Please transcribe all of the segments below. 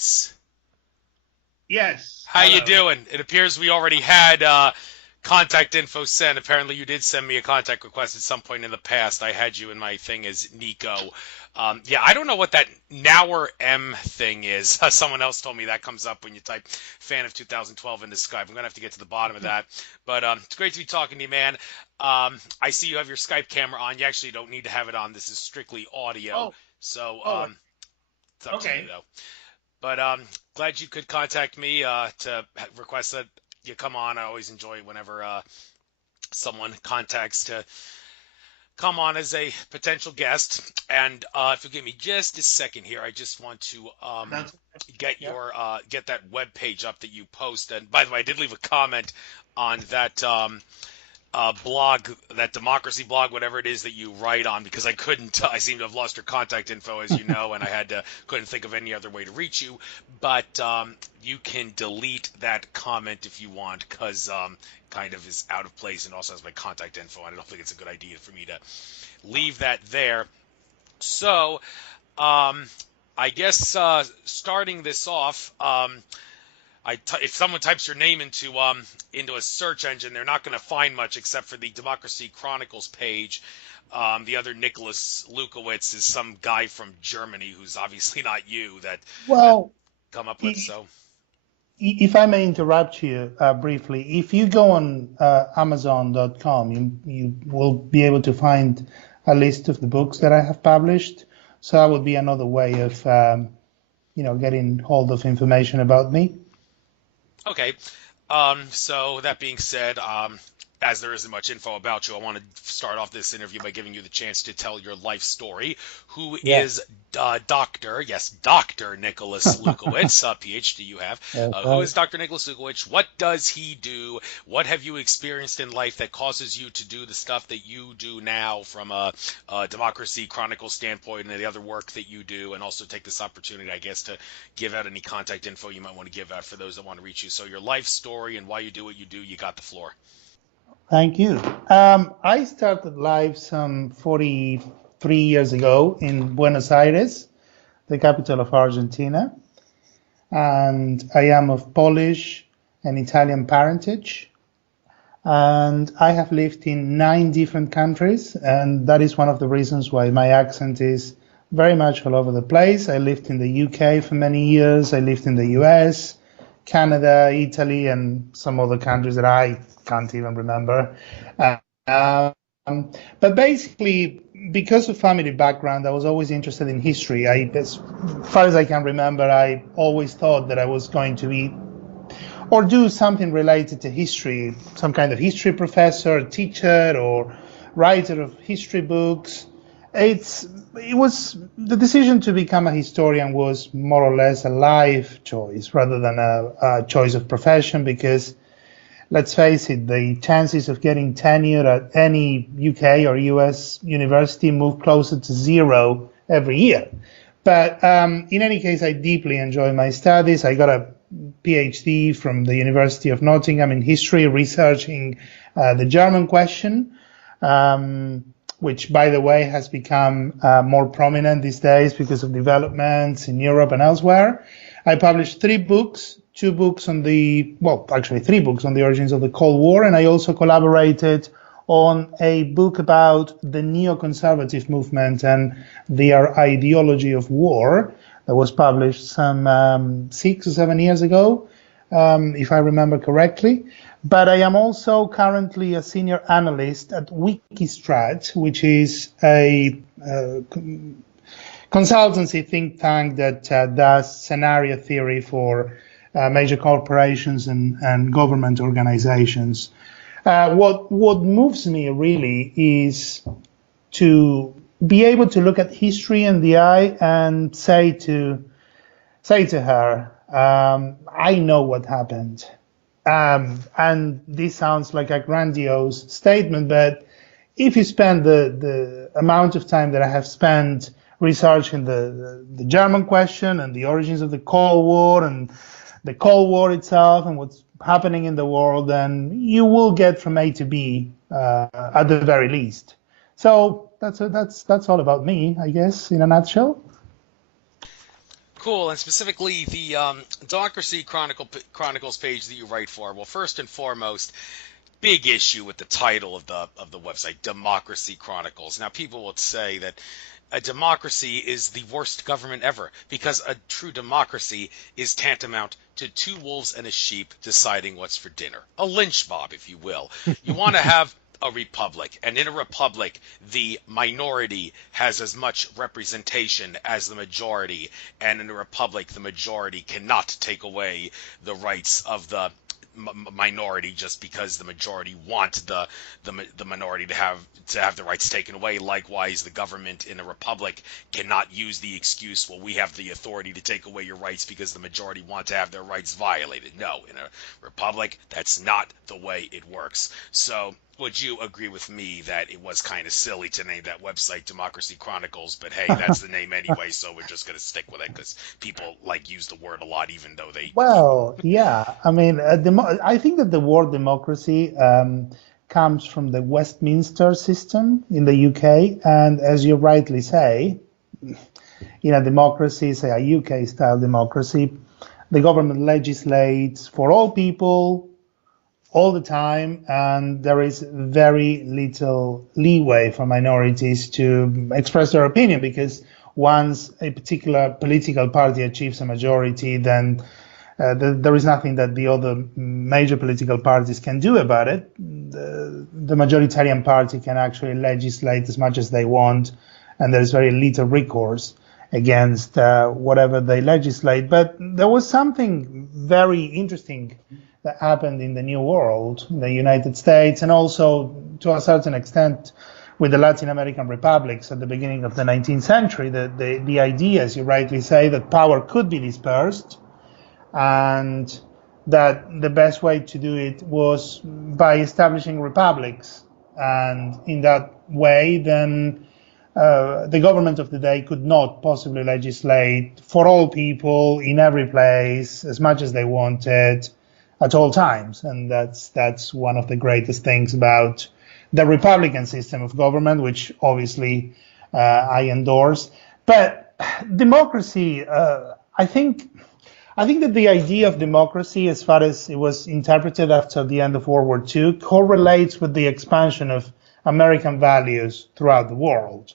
Lewkowicz. Yes. How you Hello. doing? It appears we already had contact info sent. Apparently, you did send me a contact request at some point in the past. I had you in my thing as Nico. Yeah, I don't know what that Nower M thing is. Someone else told me that comes up when you type fan of 2012 into Skype. I'm gonna have to get to the bottom of that. But it's great to be talking to you, man. I see you have your Skype camera on. You actually don't need to have it on. This is strictly audio. Oh, So oh, it's up to you okay. though. But glad you could contact me to request that you come on. I always enjoy whenever someone contacts to come on as a potential guest. And if you give me just a second here, I just want to That's get yeah. your get that web page up that you post. And by the way, I did leave a comment on that blog, that democracy blog, whatever it is that you write on, because I couldn't. I seem to have lost your contact info, as you know, and I had to couldn't think of any other way to reach you. But you can delete that comment if you want, because kind of is out of place and also has my contact info. And I don't think it's a good idea for me to leave that there. So I guess starting this off. If someone types your name into a search engine, they're not going to find much except for the Democracy Chronicles page. The other Nicolas Lewkowicz is some guy from Germany who's obviously not you that Well, come up with. i- So if I may interrupt you briefly, if you go on Amazon.com, you will be able to find a list of the books that I have published. So that would be another way of, getting hold of information about me. okay. So that being said, as there isn't much info about you, I want to start off this interview by giving you the chance to tell your life story. Who is Yes. Dr. Nicolas Lewkowicz, PhD you have. That's Who right. is Dr. Nicolas Lewkowicz? What does he do? What have you experienced in life that causes you to do the stuff that you do now from a Democracy Chronicles standpoint and the other work that you do? And also take this opportunity, I guess, to give out any contact info you might want to give out for those that want to reach you. So your life story and why you do what you do, you got the floor. Thank you. I started life some 43 years ago in Buenos Aires, the capital of Argentina, and I am of Polish and Italian parentage. And I have lived in 9 different countries, and that is one of the reasons why my accent is very much all over the place. I lived in the UK for many years. I lived in the US, Canada, Italy, and some other countries that I can't even remember. Uh, but basically, because of family background, I was always interested in history. As far as I can remember, I always thought that I was going to be or do something related to history, some kind of history professor, teacher, or writer of history books. It was the decision to become a historian was more or less a life choice rather than a choice of profession because let's face it, the chances of getting tenure at any UK or US university move closer to zero every year. But in any case, I deeply enjoy my studies. I got a PhD from the University of Nottingham in history, researching the German question, which, by the way, has become more prominent these days because of developments in Europe and elsewhere. I published 3 books, 2 books on actually 3 books on the origins of the Cold War, and I also collaborated on a book about the neoconservative movement and their ideology of war that was published some 6 or 7 years ago, if I remember correctly. But I am also currently a senior analyst at Wikistrat, which is a consultancy think tank that does scenario theory for major corporations and government organizations. What moves me really is to be able to look at history in the eye and say to her, I know what happened. And this sounds like a grandiose statement, but if you spend the amount of time that I have spent researching the German question and the origins of the Cold War and the Cold War itself and what's happening in the world, then you will get from A to B at the very least. So that's all about me, I guess, in a nutshell. Cool, and specifically the Democracy Chronicles page that you write for. Well, first and foremost, big issue with the title of the website, Democracy Chronicles. Now, people will say that a democracy is the worst government ever because a true democracy is tantamount to two wolves and a sheep deciding what's for dinner. A lynch mob, if you will. You want to have a republic, and in a republic, the minority has as much representation as the majority, and in a republic, the majority cannot take away the rights of the minority just because the majority want the minority to have the rights taken away. Likewise, the government in a republic cannot use the excuse, well, we have the authority to take away your rights because the majority want to have their rights violated. No, in a republic, that's not the way it works. So would you agree with me that it was kind of silly to name that website Democracy Chronicles, but hey, that's the name anyway, so we're just going to stick with it because people like use the word a lot, even though they. Well, yeah. I mean, I think that the word democracy comes from the Westminster system in the UK, and as you rightly say, in a democracy, say a UK-style democracy, the government legislates for all people all the time, and there is very little leeway for minorities to express their opinion, because once a particular political party achieves a majority, then there is nothing that the other major political parties can do about it. The majoritarian party can actually legislate as much as they want, and there is very little recourse against whatever they legislate. But there was something very interesting that happened in the New World, in the United States, and also to a certain extent with the Latin American republics at the beginning of the 19th century. The idea, as you rightly say, that power could be dispersed, and that the best way to do it was by establishing republics. And in that way, then the government of the day could not possibly legislate for all people in every place as much as they wanted at all times. And that's one of the greatest things about the Republican system of government, which obviously I endorse. But democracy, I think that the idea of democracy, as far as it was interpreted after the end of World War II, correlates with the expansion of American values throughout the world.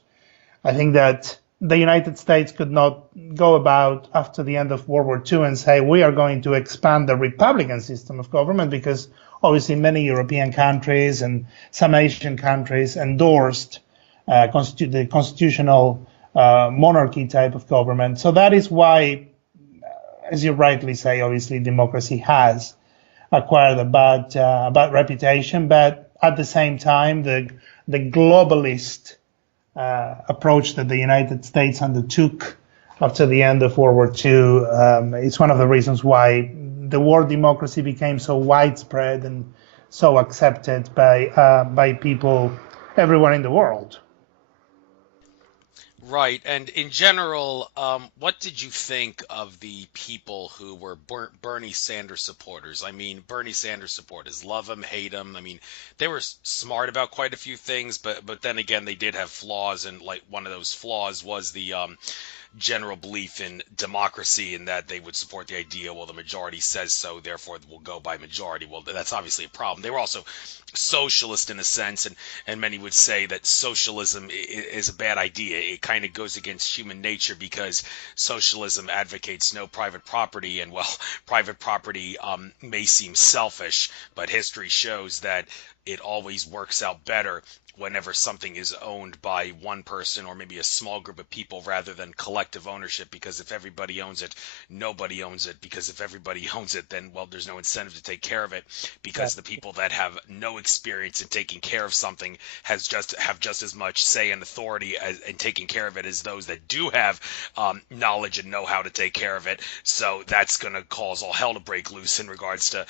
I think that the United States could not go about after the end of World War II and say, we are going to expand the Republican system of government, because obviously many European countries and some Asian countries endorsed the constitutional monarchy type of government. So that is why, as you rightly say, obviously democracy has acquired a bad reputation, but at the same time, the globalist approach that the United States undertook after the end of World War II, it's one of the reasons why the word democracy became so widespread and so accepted by people everywhere in the world. Right, and in general, what did you think of the people who were Bernie Sanders supporters? I mean, Bernie Sanders supporters, love him, hate him. I mean, they were smart about quite a few things, but then again, they did have flaws, and like one of those flaws was the general belief in democracy, and that they would support the idea, well, the majority says so, therefore we'll go by majority. Well, that's obviously a problem. They were also socialist in a sense, and many would say that socialism is a bad idea. It kind of goes against human nature, because socialism advocates no private property, and well, private property may seem selfish, but history shows that it always works out better whenever something is owned by one person or maybe a small group of people rather than collective ownership, because if everybody owns it, nobody owns it, because if everybody owns it, then, well, there's no incentive to take care of it, because the people that have no experience in taking care of something have just as much say and authority in taking care of it as those that do have knowledge and know how to take care of it. So that's going to cause all hell to break loose in regards to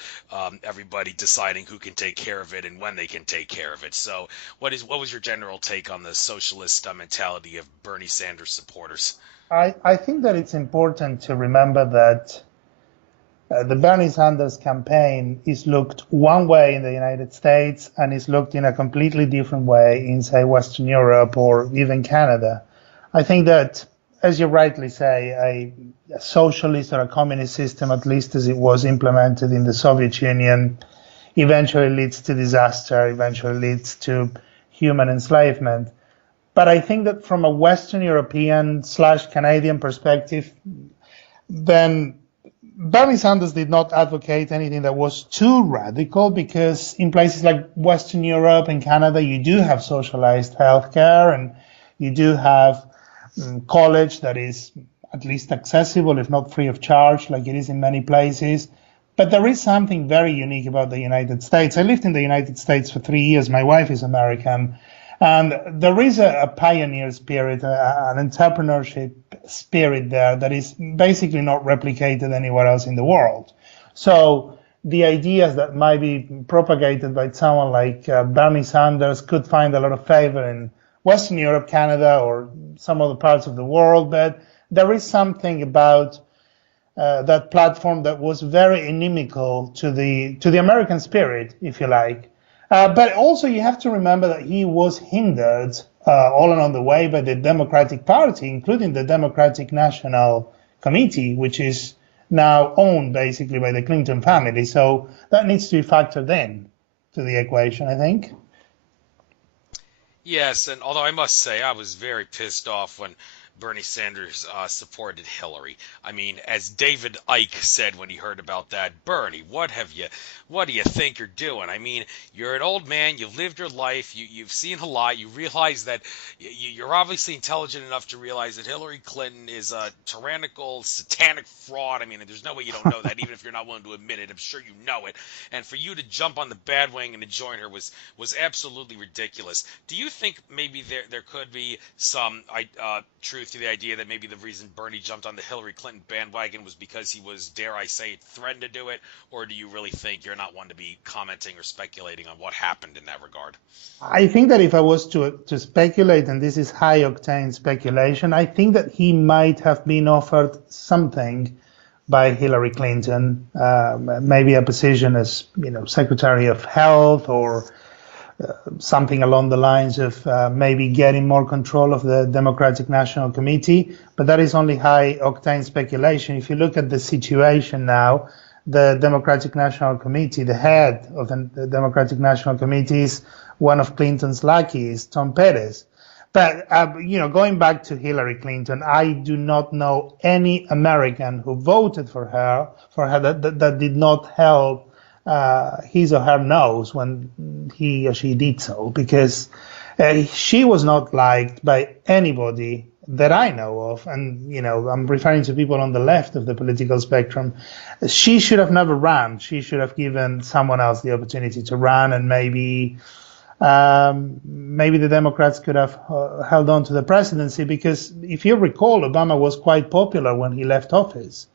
everybody deciding who can take care of it and when they can take care of it. So what was your general take on the socialist mentality of Bernie Sanders supporters? I think that it's important to remember that the Bernie Sanders campaign is looked one way in the United States and is looked in a completely different way in, say, Western Europe or even Canada. I think that as you rightly say, a socialist or a communist system, at least as it was implemented in the Soviet Union, eventually leads to disaster, eventually leads to human enslavement. But I think that from a Western European / Canadian perspective, then Bernie Sanders did not advocate anything that was too radical, because in places like Western Europe and Canada, you do have socialized healthcare, and you do have college that is at least accessible, if not free of charge, like it is in many places. But there is something very unique about the United States. I lived in the United States for 3 years. My wife is American. And there is a pioneer spirit, an entrepreneurship spirit there that is basically not replicated anywhere else in the world. So the ideas that might be propagated by someone like Bernie Sanders could find a lot of favor in Western Europe, Canada, or some other parts of the world. But there is something about that platform that was very inimical to the American spirit, if you like. But also you have to remember that he was hindered all along the way by the Democratic Party, including the Democratic National Committee, which is now owned basically by the Clinton family. So that needs to be factored in to the equation, I think. Yes, and although I must say I was very pissed off when Bernie Sanders supported Hillary. I mean, as David Icke said when he heard about that, Bernie, what do you think you're doing? I mean, you're an old man, you've lived your life, you've seen a lot, you realize that you're obviously intelligent enough to realize that Hillary Clinton is a tyrannical, satanic fraud. I mean, there's no way you don't know that, even if you're not willing to admit it. I'm sure you know it. And for you to jump on the bad wing and to join her was absolutely ridiculous. Do you think maybe there could be some truth to the idea that maybe the reason Bernie jumped on the Hillary Clinton bandwagon was because he was, dare I say it, threatened to do it? Or do you really think you're not one to be commenting or speculating on what happened in that regard? I think that if I was to speculate, and this is high octane speculation, I think that he might have been offered something by Hillary Clinton, maybe a position as, Secretary of Health, or something along the lines of maybe getting more control of the Democratic National Committee. But that is only high octane speculation. If you look at the situation now, the Democratic National Committee, the head of the Democratic National Committee is one of Clinton's lackeys, Tom Perez. But, going back to Hillary Clinton, I do not know any American who voted for her that did not help his or her nose when he or she did so, because she was not liked by anybody that I know of. And, I'm referring to people on the left of the political spectrum. She should have never run. She should have given someone else the opportunity to run, and maybe the Democrats could have held on to the presidency, because if you recall, Obama was quite popular when he left office.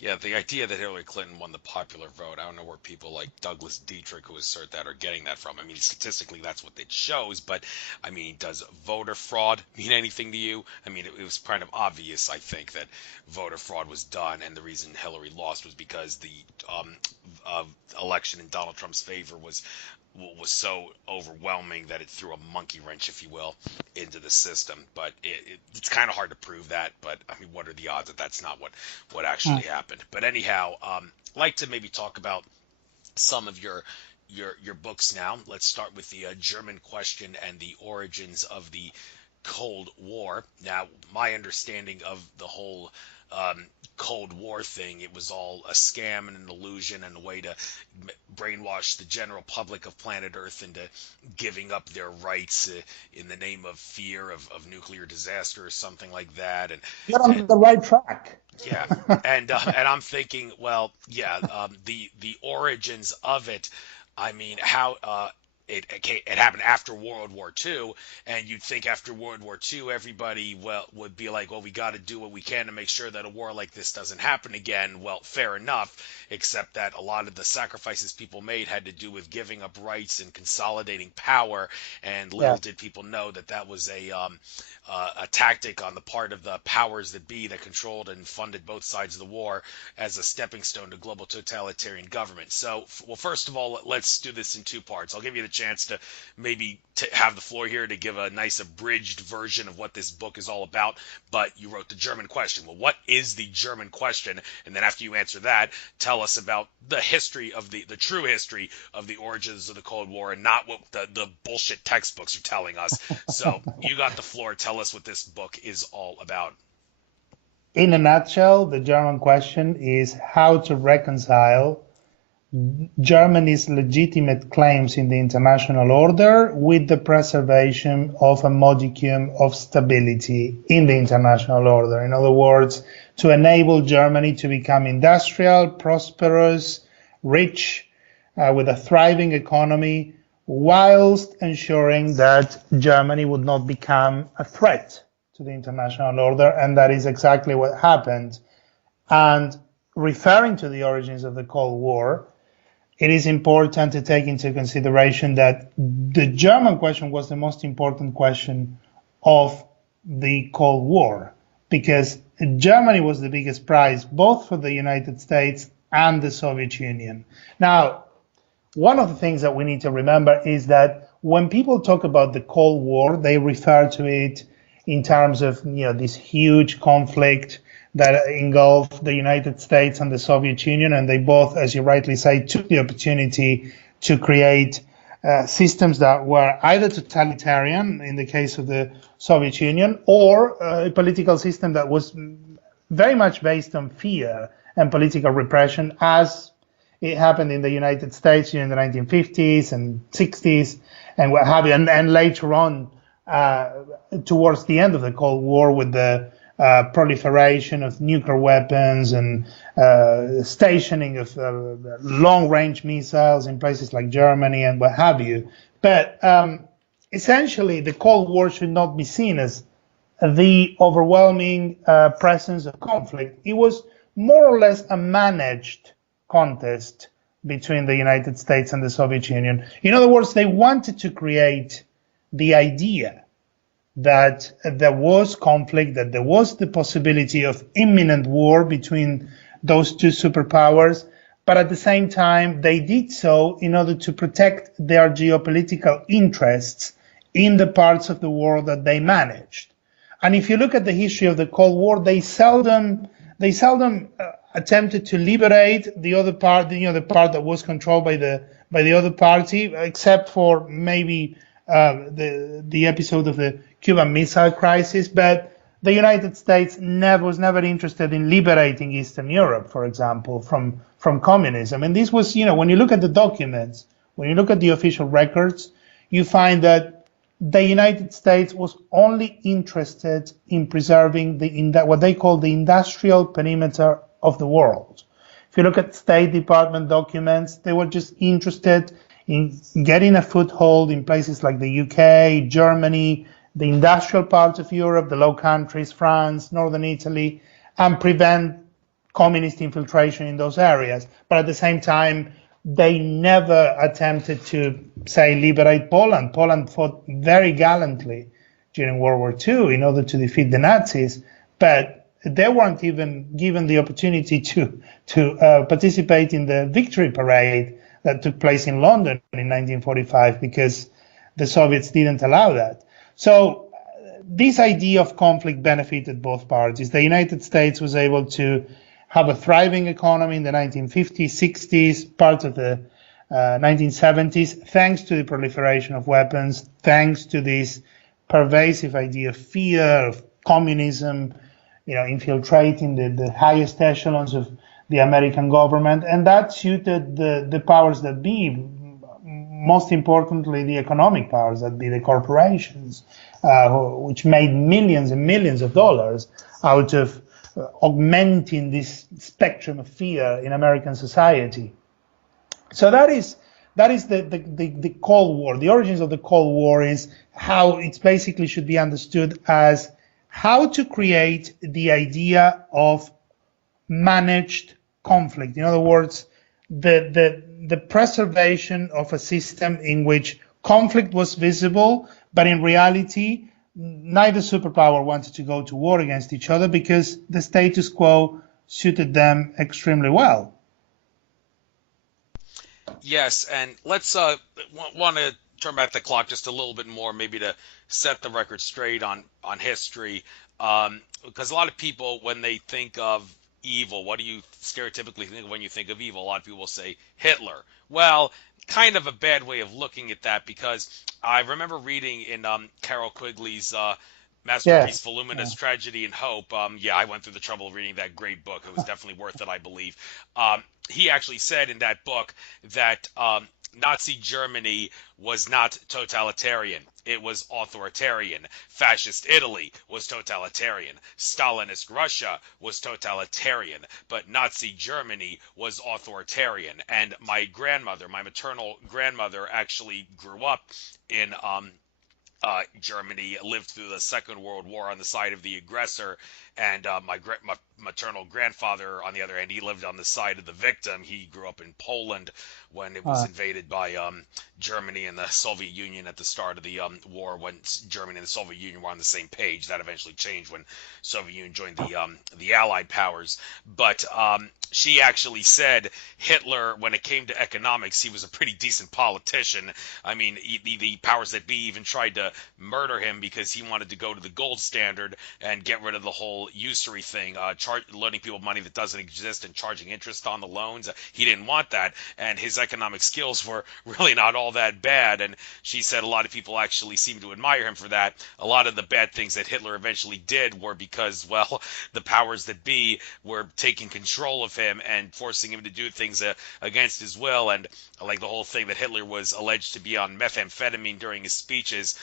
Yeah, the idea that Hillary Clinton won the popular vote, I don't know where people like Douglas Dietrich, who assert that, are getting that from. I mean, statistically, that's what it shows, but, I mean, does voter fraud mean anything to you? I mean, it was kind of obvious, I think, that voter fraud was done, and the reason Hillary lost was because the election in Donald Trump's favor was so overwhelming that it threw a monkey wrench, if you will, into the system. But it's kind of hard to prove that. But I mean, what are the odds that that's not what actually happened? But anyhow, I'd like to maybe talk about some of your books now. Let's start with the German question and the origins of the Cold War. Now, my understanding of the whole Cold War thing, it was all a scam and an illusion and a way to brainwash the general public of planet Earth into giving up their rights in the name of fear of nuclear disaster or something like that. You're on the right track. Yeah, and I'm thinking, well, yeah, the origins of it. I mean, how it happened after World War II, and you'd think after World War II, everybody would be like, well, we got to do what we can to make sure that a war like this doesn't happen again. Well, fair enough, except that a lot of the sacrifices people made had to do with giving up rights and consolidating power, and little did people know that that was a tactic on the part of the powers that be that controlled and funded both sides of the war as a stepping stone to global totalitarian government. So, well, first of all, let's do this in two parts. I'll give you the chance to maybe have the floor here to give a nice abridged version of what this book is all about. But you wrote the German question. Well, what is the German question? And then after you answer that, tell us about the history of the true history of the origins of the Cold War, and not what the bullshit textbooks are telling us. So you got the floor. Tell us what this book is all about. In a nutshell, the German question is how to reconcile Germany's legitimate claims in the international order with the preservation of a modicum of stability in the international order. In other words, to enable Germany to become industrial, prosperous, rich, with a thriving economy, whilst ensuring that Germany would not become a threat to the international order. And that is exactly what happened. And referring to the origins of the Cold War, it is important to take into consideration that the German question was the most important question of the Cold War, because Germany was the biggest prize both for the United States and the Soviet Union. Now, one of the things that we need to remember is that when people talk about the Cold War, they refer to it in terms of this huge conflict that engulfed the United States and the Soviet Union, and they both, as you rightly say, took the opportunity to create systems that were either totalitarian in the case of the Soviet Union, or a political system that was very much based on fear and political repression, as it happened in the United States in the 1950s and 60s and what have you, and later on towards the end of the Cold War with the proliferation of nuclear weapons and stationing of long-range missiles in places like Germany and what have you. But essentially, the Cold War should not be seen as the overwhelming presence of conflict. It was more or less a managed contest between the United States and the Soviet Union. In other words, they wanted to create the idea that there was conflict, that there was the possibility of imminent war between those two superpowers, but at the same time, they did so in order to protect their geopolitical interests in the parts of the world that they managed. And if you look at the history of the Cold War, they seldom attempted to liberate the other part, the part that was controlled by the other party, except for maybe the episode of the Cuban Missile Crisis. But the United States was never interested in liberating Eastern Europe, for example, from communism. And this was, when you look at the documents, when you look at the official records, you find that the United States was only interested in preserving what they call the industrial perimeter of the world. If you look at State Department documents, they were just interested in getting a foothold in places like the UK, Germany, the industrial parts of Europe, the Low Countries, France, Northern Italy, and prevent communist infiltration in those areas. But at the same time, they never attempted to, say, liberate Poland. Poland fought very gallantly during World War II in order to defeat the Nazis, but they weren't even given the opportunity to participate in the victory parade that took place in London in 1945 because the Soviets didn't allow that. So this idea of conflict benefited both parties. The United States was able to have a thriving economy in the 1950s, 60s, part of the 1970s, thanks to the proliferation of weapons, thanks to this pervasive idea of fear, of communism, infiltrating the highest echelons of the American government. And that suited the powers that be, most importantly, the economic powers that be, the corporations, which made millions and millions of dollars out of augmenting this spectrum of fear in American society. So that is the Cold War. The origins of the Cold War is how it basically should be understood as how to create the idea of managed conflict. In other words, the preservation of a system in which conflict was visible, but in reality, neither superpower wanted to go to war against each other because the status quo suited them extremely well. Yes, and let's want to turn back the clock just a little bit more, maybe to set the record straight on history, because a lot of people, when they think of evil, what do you stereotypically think of when you think of evil? A lot of people will say Hitler. Well, kind of a bad way of looking at that, because I remember reading in Carol Quigley's masterpiece, Yes. Voluminous Tragedy and Hope. Yeah, I went through the trouble of reading that great book. It was definitely worth it, I believe. He actually said in that book that Nazi Germany was not totalitarian. It was authoritarian. Fascist Italy was totalitarian. Stalinist Russia was totalitarian. But Nazi Germany was authoritarian. And my grandmother, my maternal grandmother, actually grew up in Germany, lived through the Second World War on the side of the aggressor, and my maternal grandfather, on the other hand, he lived on the side of the victim. He grew up in Poland when it was Uh, invaded by Germany and the Soviet Union at the start of the war, when Germany and the Soviet Union were on the same page. That eventually changed when Soviet Union joined the Allied powers. But she actually said Hitler, when it came to economics, he was a pretty decent politician. I mean, the powers that be even tried to murder him because he wanted to go to the gold standard and get rid of the whole usury thing, loaning people money that doesn't exist and charging interest on the loans. He didn't want that, and his economic skills were really not all that bad. And she said a lot of people actually seemed to admire him for that. A lot of the bad things that Hitler eventually did were because, well, the powers that be were taking control of him and forcing him to do things against his will. And like the whole thing that Hitler was alleged to be on methamphetamine during his speeches,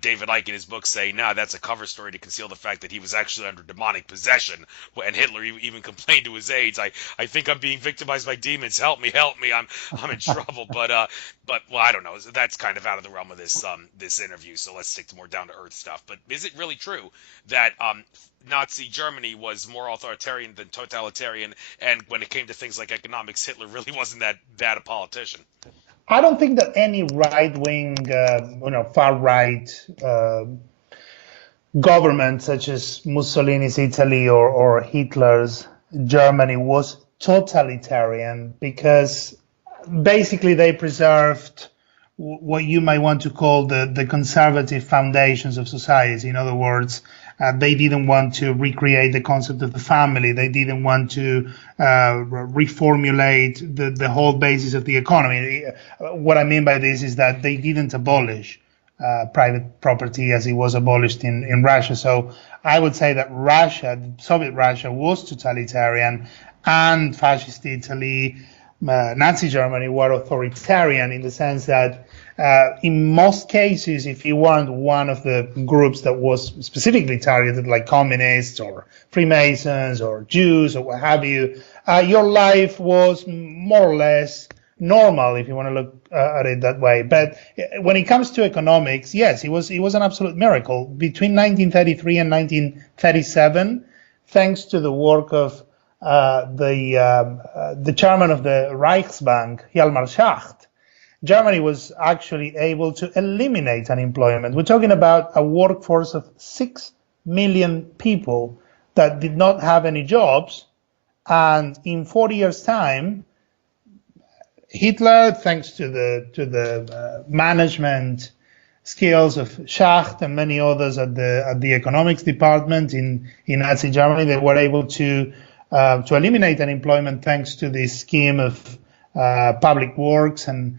David Icke in his book say, nah, that's a cover story to conceal the fact that he was actually under demonic possession. And Hitler even complained to his aides, I think I'm being victimized by demons. Help me, I'm in trouble. But well, I don't know. That's kind of out of the realm of this interview. So let's stick to more down to earth stuff. But is it really true that Nazi Germany was more authoritarian than totalitarian, and when it came to things like economics, Hitler really wasn't that bad a politician? I don't think that any right-wing, far-right government, such as Mussolini's Italy or Hitler's Germany, was totalitarian, because basically they preserved what you might want to call the conservative foundations of society. In other words, they didn't want to recreate the concept of the family. They didn't want to reformulate the whole basis of the economy. What I mean by this is that they didn't abolish private property as it was abolished in Russia. So I would say that Soviet Russia, was totalitarian, and fascist Italy, Nazi Germany were authoritarian, in the sense that in most cases, if you weren't one of the groups that was specifically targeted, like communists or Freemasons or Jews or what have you, your life was more or less normal, if you want to look at it that way. But when it comes to economics, yes, it was an absolute miracle. Between 1933 and 1937, thanks to the work of the chairman of the Reichsbank, Hjalmar Schacht, Germany was actually able to eliminate unemployment. We're talking about a workforce of 6 million people that did not have any jobs. And in 40 years' time, Hitler, thanks to the management skills of Schacht and many others at the economics department in Nazi Germany, they were able to eliminate unemployment thanks to this scheme of public works and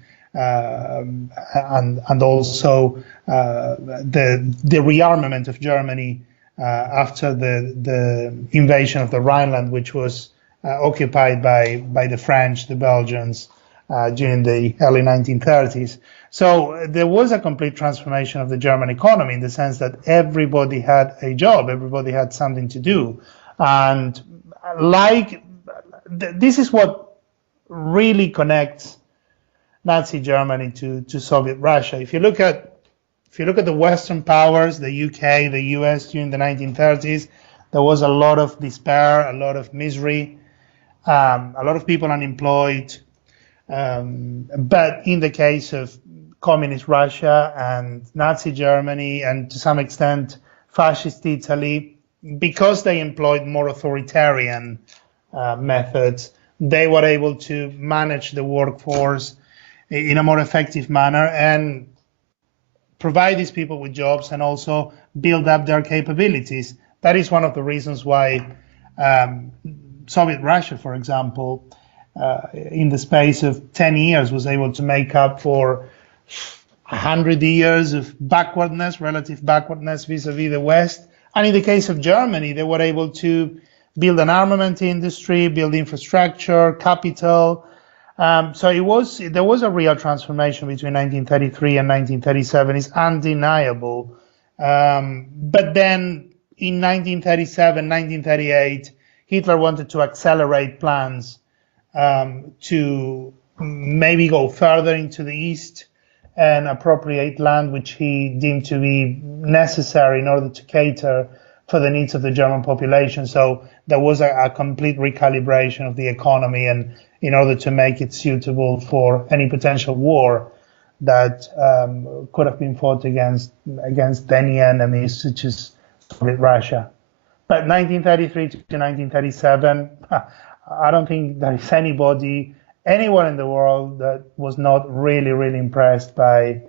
also the rearmament of Germany after the invasion of the Rhineland, which was occupied by the French, the Belgians, during the early 1930s. So there was a complete transformation of the German economy, in the sense that everybody had a job, everybody had something to do. And this is what really connects Nazi Germany to Soviet Russia. If you look at the Western powers, the UK, the US during the 1930s, there was a lot of despair, a lot of misery, a lot of people unemployed. But in the case of communist Russia and Nazi Germany, and to some extent fascist Italy, because they employed more authoritarian methods, they were able to manage the workforce in a more effective manner. And provide these people with jobs and also build up their capabilities. That is one of the reasons why Soviet Russia, for example, in the space of 10 years was able to make up for 100 years of backwardness, relative backwardness vis-a-vis the West. And in the case of Germany, they were able to build an armament industry, build infrastructure, capital. So there was a real transformation between 1933 and 1937. It's undeniable. But then in 1937, 1938, Hitler wanted to accelerate plans to maybe go further into the east and appropriate land which he deemed to be necessary in order to cater for the needs of the German population. So there was a complete recalibration of the economy, and in order to make it suitable for any potential war that could have been fought against any enemies such as Soviet Russia. But 1933 to 1937, I don't think there is anyone in the world that was not really, really impressed by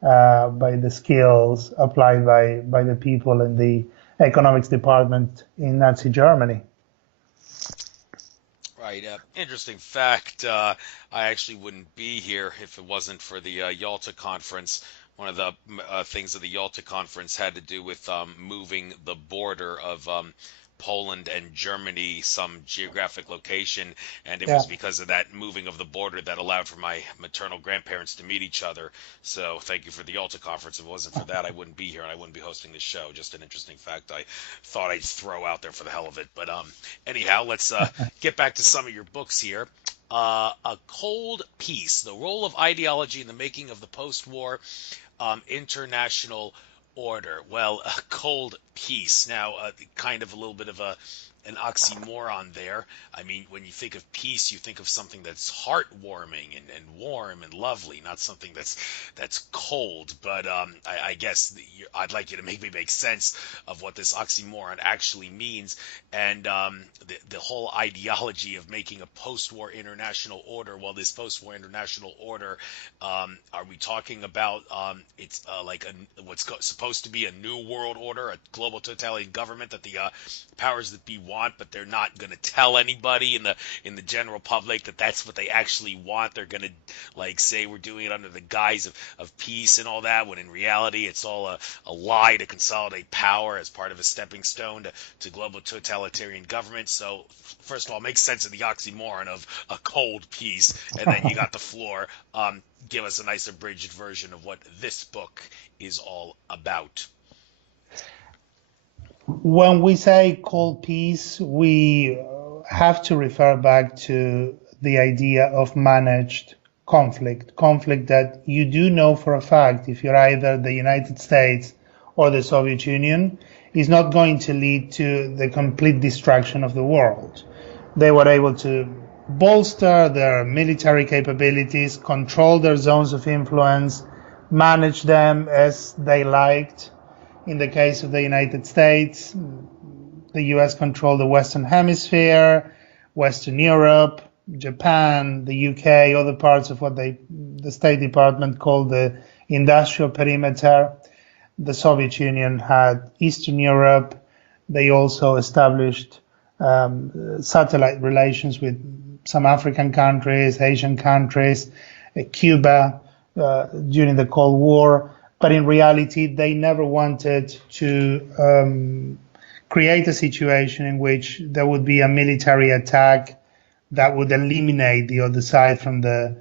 the skills applied by the people in the economics department in Nazi Germany. Right. Interesting fact. I actually wouldn't be here if it wasn't for the Yalta Conference. One of the things of the Yalta Conference had to do with moving the border of Poland and Germany, some geographic location, and it was because of that moving of the border that allowed for my maternal grandparents to meet each other. So thank you for the Yalta Conference. If it wasn't for that, I wouldn't be here and I wouldn't be hosting this show. Just an interesting fact I thought I'd throw out there for the hell of it. But anyhow, let's get back to some of your books here. A Cold Peace, the role of ideology in the making of the post-war international order. Well, a cold peace. Now, kind of a little bit of an oxymoron there. I mean, when you think of peace, you think of something that's heartwarming and warm and lovely, not something that's cold. But I guess I'd like you to make me make sense of what this oxymoron actually means, and the whole ideology of making a post-war international order. Well, this post-war international order, are we talking about it's like what's supposed to be a new world order, a global totalitarian government that the powers that be want, but they're not going to tell anybody in the general public that that's what they actually want? They're going to like say we're doing it under the guise of peace and all that, when in reality it's all a lie to consolidate power as part of a stepping stone to global totalitarian government. So first of all, make sense of the oxymoron of a cold peace, and then you got the floor. Give us a nice abridged version of what this book is all about. When we say cold peace, we have to refer back to the idea of managed conflict that you do know for a fact, if you're either the United States or the Soviet Union, is not going to lead to the complete destruction of the world. They were able to bolster their military capabilities, control their zones of influence, manage them as they liked. In the case of the United States, the US controlled the Western Hemisphere, Western Europe, Japan, the UK, other parts of what the State Department called the industrial perimeter. The Soviet Union had Eastern Europe. They also established satellite relations with some African countries, Asian countries, Cuba during the Cold War. But in reality, they never wanted to create a situation in which there would be a military attack that would eliminate the other side from the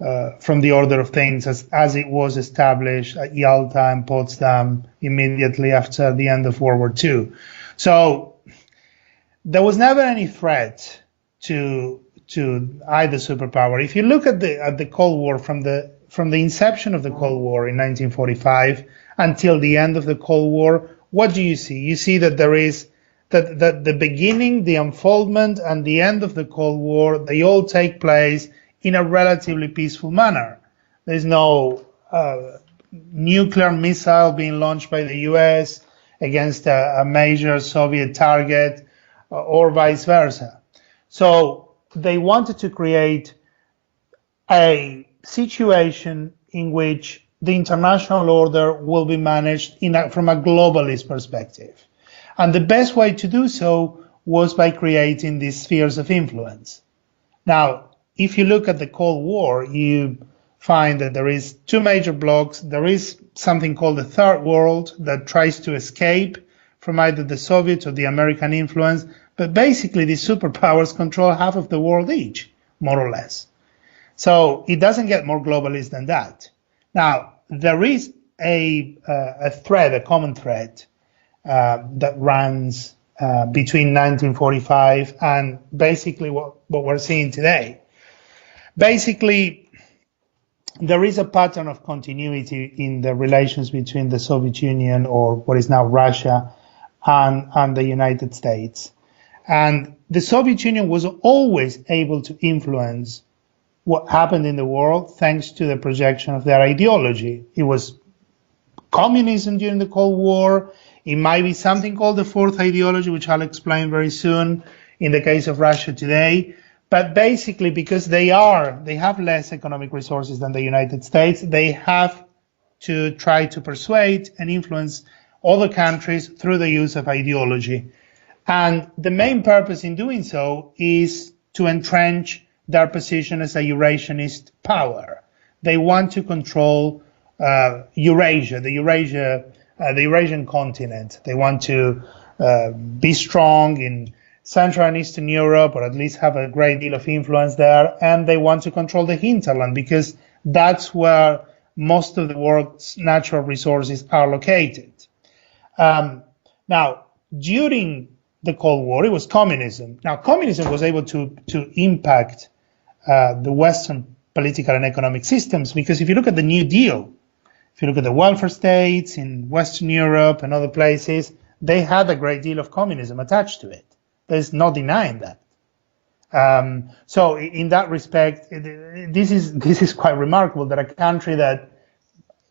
order of things as it was established at Yalta and Potsdam immediately after the end of World War II. So there was never any threat to either superpower. If you look at the Cold War from the inception of the Cold War in 1945 until the end of the Cold War, what do you see? You see that there is that the beginning, the unfoldment, and the end of the Cold War, they all take place in a relatively peaceful manner. There's no nuclear missile being launched by the US against a major Soviet target or vice versa. So they wanted to create a situation in which the international order will be managed from a globalist perspective. And the best way to do so was by creating these spheres of influence. Now, if you look at the Cold War, you find that there is two major blocks. There is something called the Third World that tries to escape from either the Soviet or the American influence, but basically the superpowers control half of the world each, more or less. So it doesn't get more globalist than that. Now, there is a common thread that runs between 1945 and basically what we're seeing today. Basically, there is a pattern of continuity in the relations between the Soviet Union, or what is now Russia, and the United States. And the Soviet Union was always able to influence what happened in the world thanks to the projection of their ideology. It was communism during the Cold War. It might be something called the fourth ideology, which I'll explain very soon in the case of Russia today. But basically, because they have less economic resources than the United States, they have to try to persuade and influence other countries through the use of ideology. And the main purpose in doing so is to entrench their position as a Eurasianist power. They want to control Eurasia, the Eurasian continent. They want to be strong in Central and Eastern Europe, or at least have a great deal of influence there, and they want to control the hinterland because that's where most of the world's natural resources are located. Now, during the Cold War, it was communism. Now, communism was able to impact the Western political and economic systems, because if you look at the New Deal, if you look at the welfare states in Western Europe and other places, they had a great deal of communism attached to it. There's no denying that. So in that respect, this is quite remarkable that a country that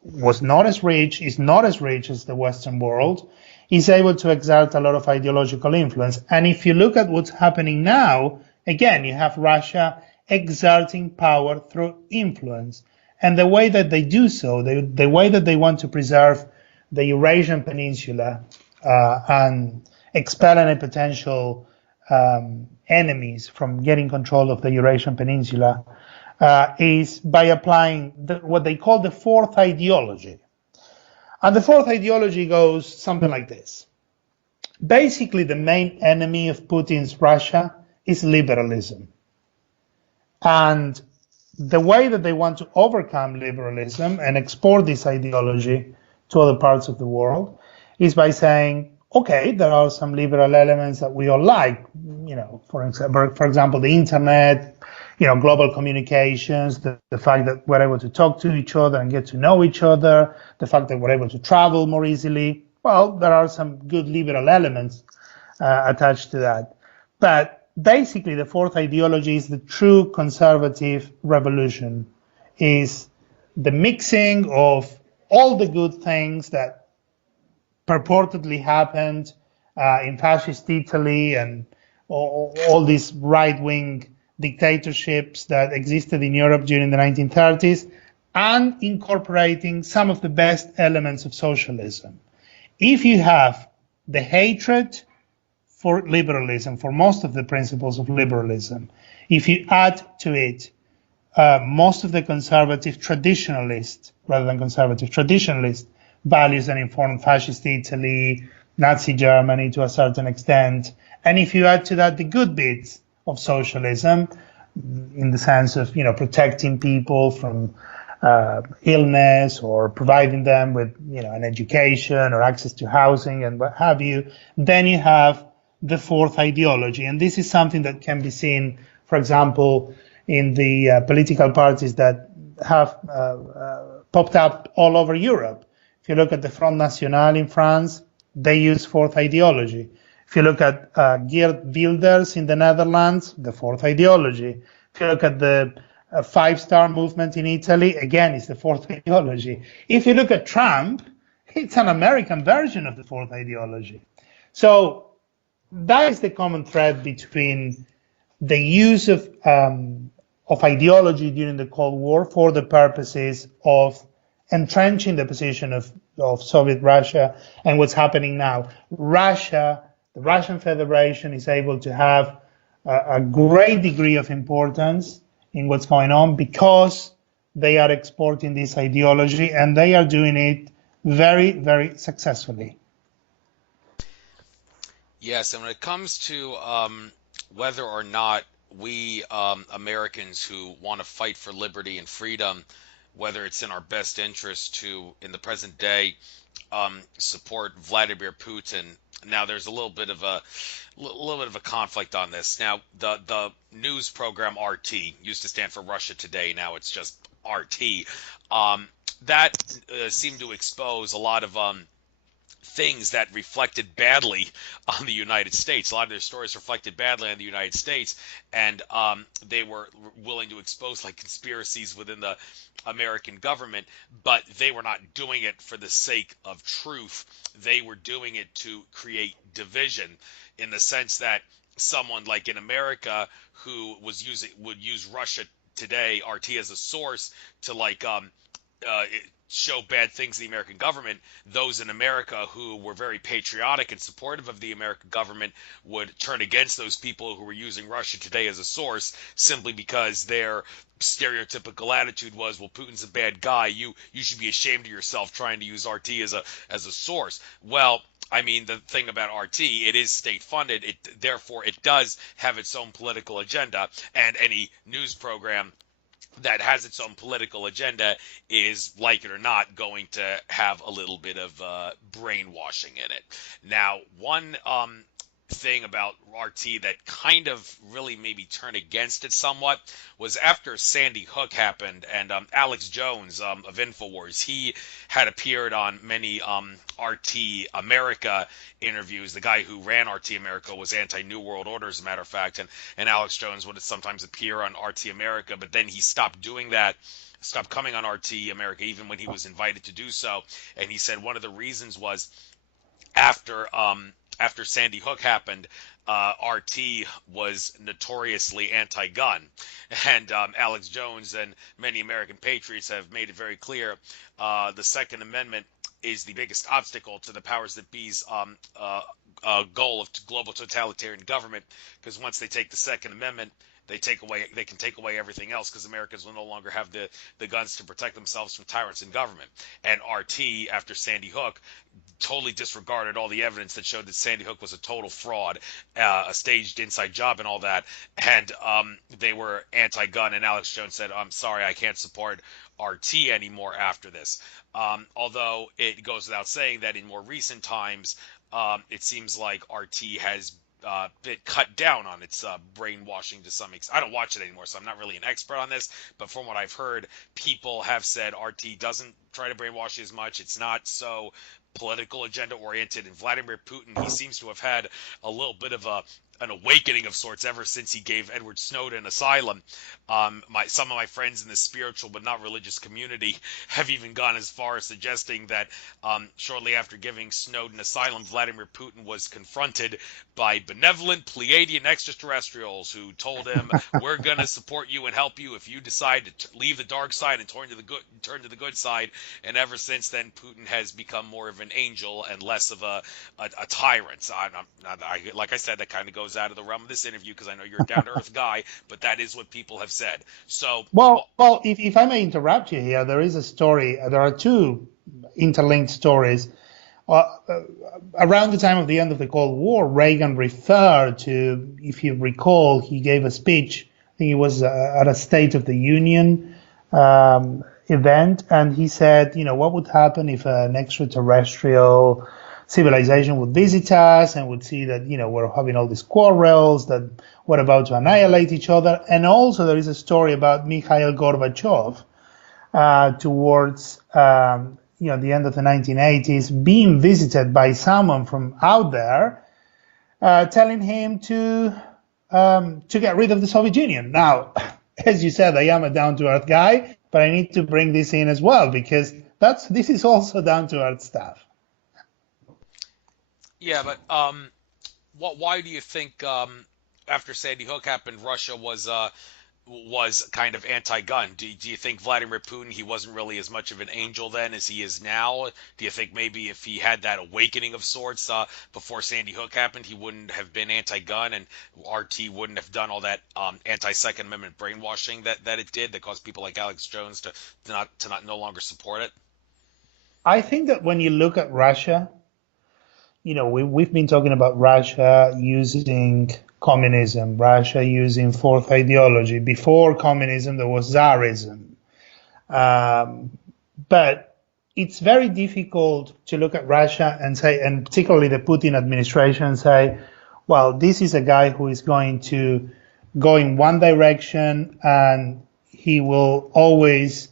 was not as rich, is not as rich as the Western world, is able to exert a lot of ideological influence. And if you look at what's happening now, again, you have Russia exerting power through influence. And the way that they do so, the way that they want to preserve the Eurasian Peninsula and expel any potential enemies from getting control of the Eurasian Peninsula is by applying what they call the fourth ideology. And the fourth ideology goes something like this. Basically, the main enemy of Putin's Russia is liberalism. And the way that they want to overcome liberalism and export this ideology to other parts of the world is by saying, okay, there are some liberal elements that we all like, for example, the internet, global communications, the fact that we're able to talk to each other and get to know each other, the fact that we're able to travel more easily. Well, there are some good liberal elements attached to that. But basically, the fourth ideology is the true conservative revolution, is the mixing of all the good things that purportedly happened in fascist Italy and all these right-wing dictatorships that existed in Europe during the 1930s, and incorporating some of the best elements of socialism. If you have the hatred for liberalism, for most of the principles of liberalism, if you add to it most of the conservative traditionalist, rather than conservative traditionalist, values that informed fascist Italy, Nazi Germany to a certain extent, and if you add to that the good bits of socialism, in the sense of protecting people from illness, or providing them with an education or access to housing and what have you, then you have the fourth ideology. And this is something that can be seen, for example, in the political parties that have popped up all over Europe. If you look at the Front National in France, they use fourth ideology. If you look at Geert Wilders in the Netherlands, the fourth ideology. If you look at the Five-Star Movement in Italy, again, it's the fourth ideology. If you look at Trump, it's an American version of the fourth ideology. So that is the common thread between the use of ideology during the Cold War for the purposes of entrenching the position of Soviet Russia and what's happening now. The Russian Federation is able to have a great degree of importance in what's going on because they are exporting this ideology and they are doing it very, very successfully. Yes, and when it comes to whether or not we Americans who want to fight for liberty and freedom, whether it's in our best interest to, in the present day, support Vladimir Putin. Now, there's a little bit of a conflict on this. Now, the news program RT used to stand for Russia Today. Now it's just RT. That seemed to expose a lot of things that reflected badly on the United States. A lot of their stories reflected badly on the United States, and they were willing to expose like conspiracies within the American government, but they were not doing it for the sake of truth. They were doing it to create division, in the sense that someone like in America who would use Russia Today, RT, as a source to show bad things to the American government. Those in America who were very patriotic and supportive of the American government would turn against those people who were using Russia Today as a source, simply because their stereotypical attitude was, well, Putin's a bad guy. You should be ashamed of yourself trying to use RT as a source. Well, I mean, the thing about RT, it is state funded. Therefore, it does have its own political agenda, and any news program that has its own political agenda is, like it or not, going to have a little bit of brainwashing in it. Now, one thing about RT that kind of really maybe turned against it somewhat was after Sandy Hook happened, and Alex Jones of InfoWars, he had appeared on many RT America interviews. The guy who ran RT America was anti-New World Order, as a matter of fact, and Alex Jones would sometimes appear on RT America, but then he stopped doing that, stopped coming on RT America, even when he was invited to do so. And he said one of the reasons was after Sandy Hook happened, RT was notoriously anti-gun, and Alex Jones and many American patriots have made it very clear the Second Amendment is the biggest obstacle to the powers that be's goal of global totalitarian government, because once they take the Second Amendment, they can take away everything else, because Americans will no longer have the guns to protect themselves from tyrants in government. And RT, after Sandy Hook, totally disregarded all the evidence that showed that Sandy Hook was a total fraud, a staged inside job and all that. And they were anti-gun. And Alex Jones said, I'm sorry, I can't support RT anymore after this. Although it goes without saying that in more recent times, it seems like RT has been cut down on its brainwashing to some extent. I don't watch it anymore, so I'm not really an expert on this, but from what I've heard, people have said RT doesn't try to brainwash you as much. It's not so political agenda oriented, and Vladimir Putin, he seems to have had a little bit of an awakening of sorts ever since he gave Edward Snowden asylum. Some of my friends in the spiritual but not religious community have even gone as far as suggesting that shortly after giving Snowden asylum, Vladimir Putin was confronted by benevolent Pleiadian extraterrestrials who told him, we're going to support you and help you if you decide to leave the dark side and turn to the good side. And ever since then, Putin has become more of an angel and less of a tyrant. So like I said, that kind of goes out of the realm of this interview, because I know you're a down-to-earth guy, but that is what people have said. So, well, if I may interrupt you here, there is a story. There are two interlinked stories. Around the time of the end of the Cold War, Reagan referred to, if you recall, he gave a speech. I think it was at a State of the Union event, and he said, what would happen if an extraterrestrial civilization would visit us and would see that, we're having all these quarrels, that we're about to annihilate each other. And also there is a story about Mikhail Gorbachev towards the end of the 1980s being visited by someone from out there telling him to get rid of the Soviet Union. Now, as you said, I am a down-to-earth guy, but I need to bring this in as well, because this is also down-to-earth stuff. Yeah, but why do you think after Sandy Hook happened, Russia was was kind of anti-gun. Do you think Vladimir Putin, he wasn't really as much of an angel then as he is now? Do you think maybe if he had that awakening of sorts before Sandy Hook happened, he wouldn't have been anti-gun and RT wouldn't have done all that anti-Second Amendment brainwashing that it did that caused people like Alex Jones to not no longer support it? I think that when you look at Russia, we've been talking about Russia using communism, Russia using fourth ideology. Before communism, there was Tsarism. But it's very difficult to look at Russia and say, and particularly the Putin administration, and say, well, this is a guy who is going to go in one direction and he will always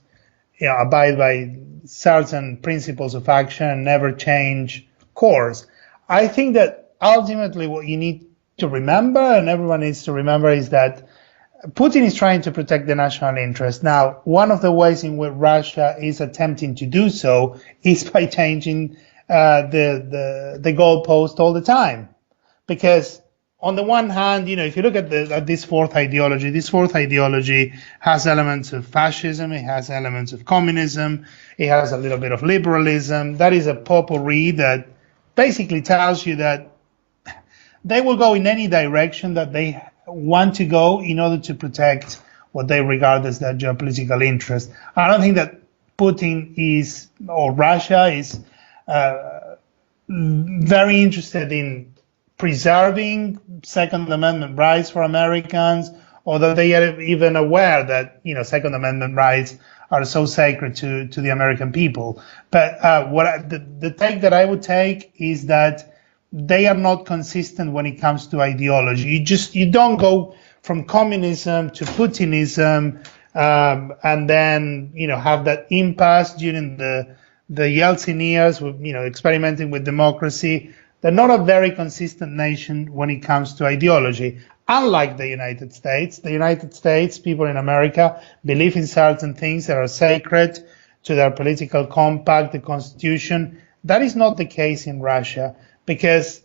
abide by certain principles of action and never change course. I think that ultimately what you need to remember, and everyone needs to remember, is that Putin is trying to protect the national interest. Now, one of the ways in which Russia is attempting to do so is by changing the goalpost all the time. Because on the one hand, if you look at this fourth ideology has elements of fascism, it has elements of communism, it has a little bit of liberalism. That is a potpourri that basically tells you that they will go in any direction that they want to go in order to protect what they regard as their geopolitical interest. I don't think that Putin is, or Russia is, very interested in preserving Second Amendment rights for Americans, or that they are even aware that Second Amendment rights are so sacred to the American people. But the take that I would take is that they are not consistent when it comes to ideology. You don't go from communism to Putinism, and then have that impasse during the Yeltsin years, with experimenting with democracy. They're not a very consistent nation when it comes to ideology. Unlike the United States, people in America believe in certain things that are sacred to their political compact, the Constitution. That is not the case in Russia, because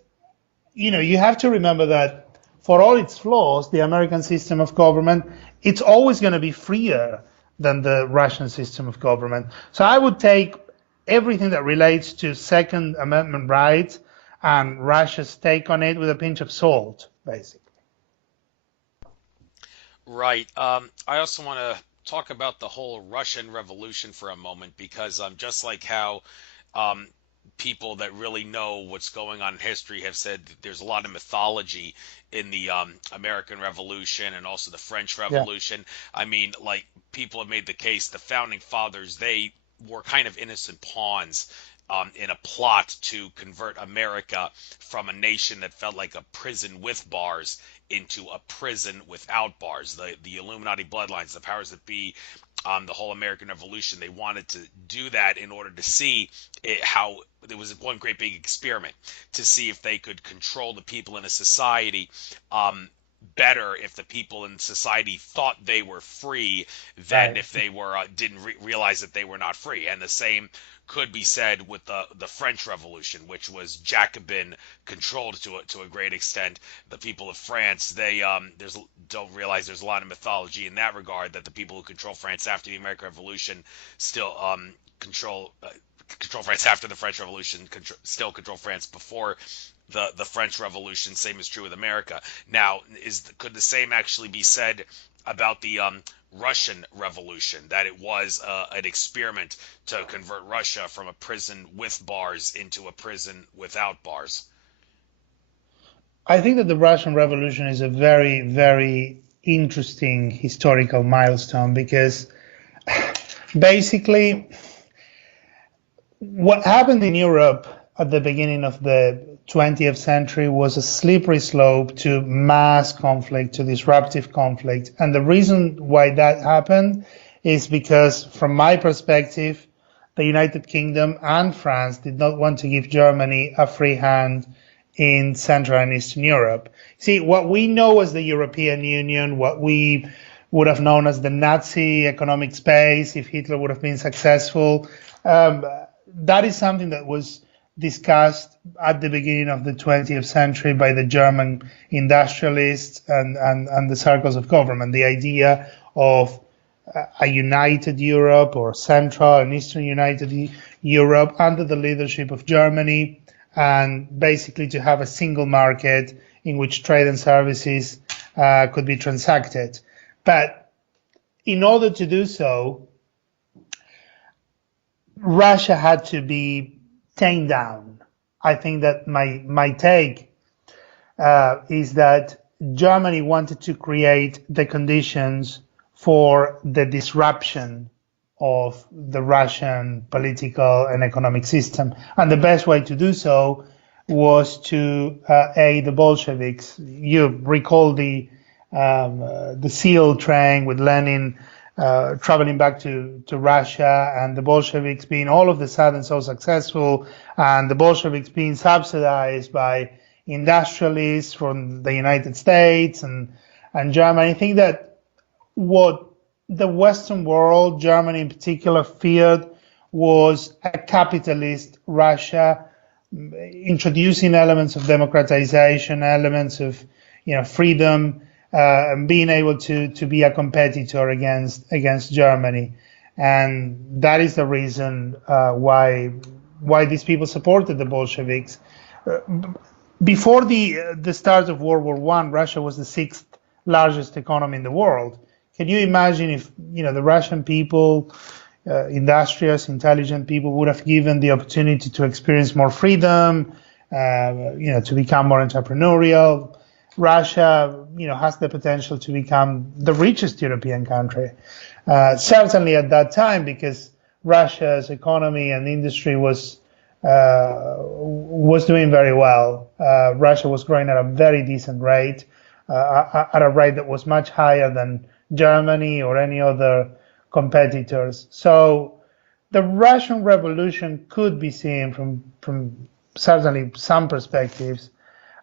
you have to remember that for all its flaws, the American system of government, it's always going to be freer than the Russian system of government. So I would take everything that relates to Second Amendment rights and Russia's take on it with a pinch of salt, basically. Right. I also want to talk about the whole Russian Revolution for a moment because just like how um, people that really know what's going on in history have said that there's a lot of mythology in the American Revolution and also the French Yeah, Revolution. I mean, like people have made the case the founding fathers, they were kind of innocent pawns in a plot to convert America from a nation that felt like a prison with bars into a prison without bars. The Illuminati bloodlines, the powers that be, the whole American Revolution, they wanted to do that in order to see how it was one great big experiment to see if they could control the people in a society better if the people in society thought they were free than right. if they were didn't realize that they were not free. And the same could be said with the French Revolution, which was Jacobin controlled to a great extent. The people of France, they don't realize there's a lot of mythology in that regard, that the people who control France after the American Revolution still control France after the French Revolution, still control France before the French Revolution. Same is true with America. Now, could the same actually be said about the Russian Revolution, that it was an experiment to convert Russia from a prison with bars into a prison without bars? I think that the Russian Revolution is a very, very interesting historical milestone, because basically what happened in Europe at the beginning of the 20th century was a slippery slope to mass conflict, to disruptive conflict. And the reason why that happened is because, from my perspective, the United Kingdom and France did not want to give Germany a free hand in Central and Eastern Europe. See, what we know as the European Union, what we would have known as the Nazi economic space if Hitler would have been successful, that is something that was discussed at the beginning of the 20th century by the German industrialists and the circles of government. The idea of a united Europe, or Central and Eastern United Europe, under the leadership of Germany, and basically to have a single market in which trade and services could be transacted. But in order to do so, Russia had to be tamed down. I think that my take is that Germany wanted to create the conditions for the disruption of the Russian political and economic system. And the best way to do so was to aid the Bolsheviks. You recall the Seal train with Lenin traveling back to Russia, and the Bolsheviks being all of a sudden so successful, and the Bolsheviks being subsidized by industrialists from the United States and Germany. I think that what the Western world, Germany in particular, feared was a capitalist Russia, introducing elements of democratization, elements of freedom, and being able to be a competitor against Germany. And that is the reason why these people supported the Bolsheviks. Before the start of World War I, Russia was the sixth largest economy in the world. Can you imagine if the Russian people, industrious, intelligent people, would have given the opportunity to experience more freedom, to become more entrepreneurial? Russia, has the potential to become the richest European country. Certainly at that time, because Russia's economy and industry was doing very well. Russia was growing at a very decent rate, at a rate that was much higher than Germany or any other competitors. So the Russian Revolution could be seen from certainly some perspectives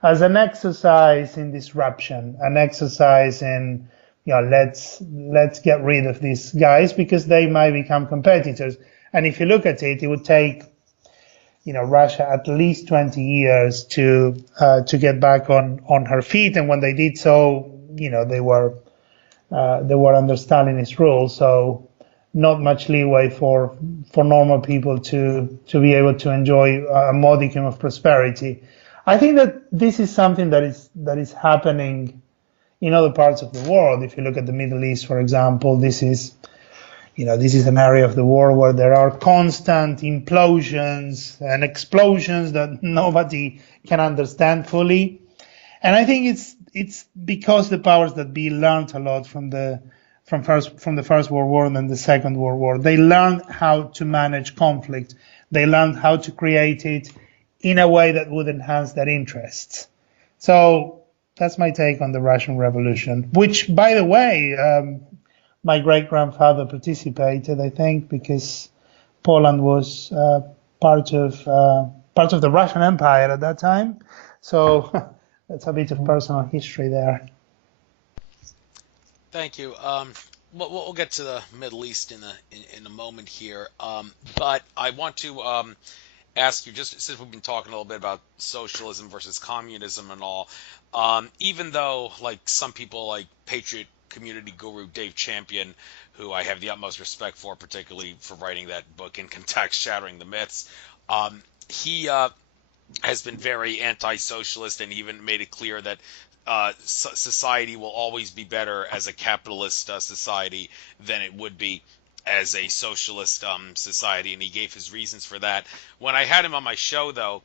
as an exercise in disruption, an exercise in let's get rid of these guys because they might become competitors. And if you look at it, it would take Russia at least 20 years to get back on her feet. And when they did so, they were under Stalinist rule, so not much leeway for normal people to be able to enjoy a modicum of prosperity. I think that this is something that is happening in other parts of the world. If you look at the Middle East, for example, this is an area of the world where there are constant implosions and explosions that nobody can understand fully. And I think it's because the powers that be learned a lot from the First World War and then the Second World War. They learned how to manage conflict. They learned how to create it in a way that would enhance their interests. So that's my take on the Russian Revolution, which, by the way, my great-grandfather participated, I think, because Poland was part of the Russian Empire at that time. So that's a bit of personal history there. Thank you. We'll get to the Middle East in a moment here, but I want to ask you, just since we've been talking a little bit about socialism versus communism and all, even though like some people like Patriot Community Guru Dave Champion, who I have the utmost respect for, particularly for writing that book in Context, Shattering the Myths, he has been very anti-socialist and even made it clear that society will always be better as a capitalist society than it would be as a socialist society, and he gave his reasons for that. When I had him on my show, though,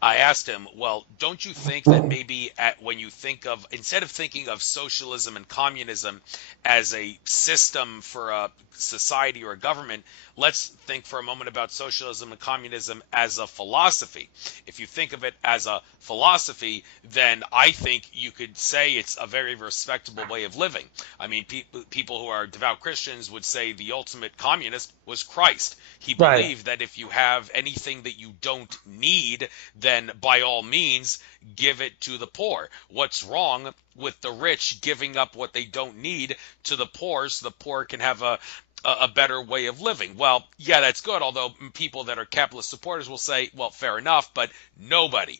I asked him, well, don't you think that maybe when you think of, instead of thinking of socialism and communism as a system for a society or a government, let's think for a moment about socialism and communism as a philosophy. If you think of it as a philosophy, then I think you could say it's a very respectable way of living. I mean, people who are devout Christians would say the ultimate communist was Christ. He believed that if you have anything that you don't need, then by all means, give it to the poor. What's wrong with the rich giving up what they don't need to the poor so the poor can have a a better way of living. Well, yeah, that's good. Although people that are capitalist supporters will say, well, fair enough, but nobody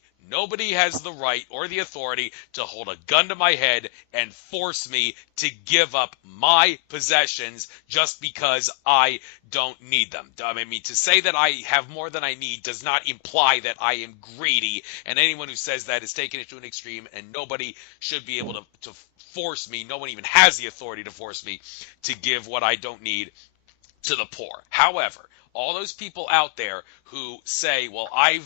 has the right or the authority to hold a gun to my head and force me to give up my possessions just because I don't need them. I mean, to say that I have more than I need does not imply that I am greedy, and anyone who says that is taking it to an extreme, and nobody should be able to force me. No one even has the authority to force me to give what I don't need to the poor. However, all those people out there who say, well, I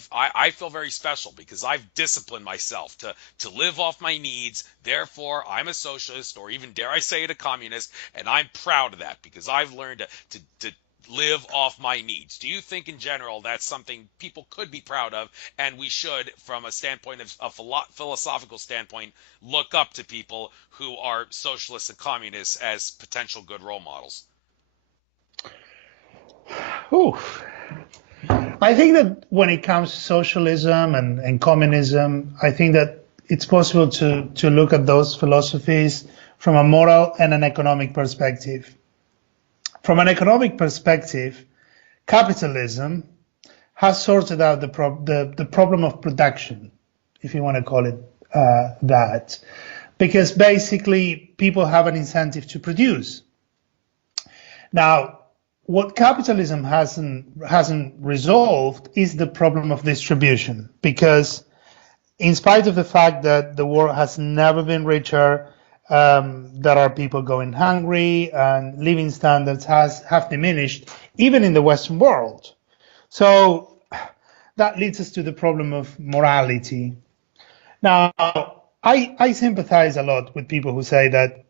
feel very special because I've disciplined myself to live off my needs, therefore I'm a socialist, or even dare I say it, a communist, and I'm proud of that because I've learned to live off my needs. Do you think in general that's something people could be proud of, and we should, from a standpoint of a philosophical standpoint, look up to people who are socialists and communists as potential good role models? Ooh. I think that when it comes to socialism and communism, I think that it's possible to look at those philosophies from a moral and an economic perspective. From an economic perspective, capitalism has sorted out the problem of production, if you want to call it that, because basically people have an incentive to produce. Now, what capitalism hasn't resolved is the problem of distribution, because in spite of the fact that the world has never been richer, there are people going hungry and living standards have diminished, even in the Western world. So that leads us to the problem of morality. Now, I sympathize a lot with people who say that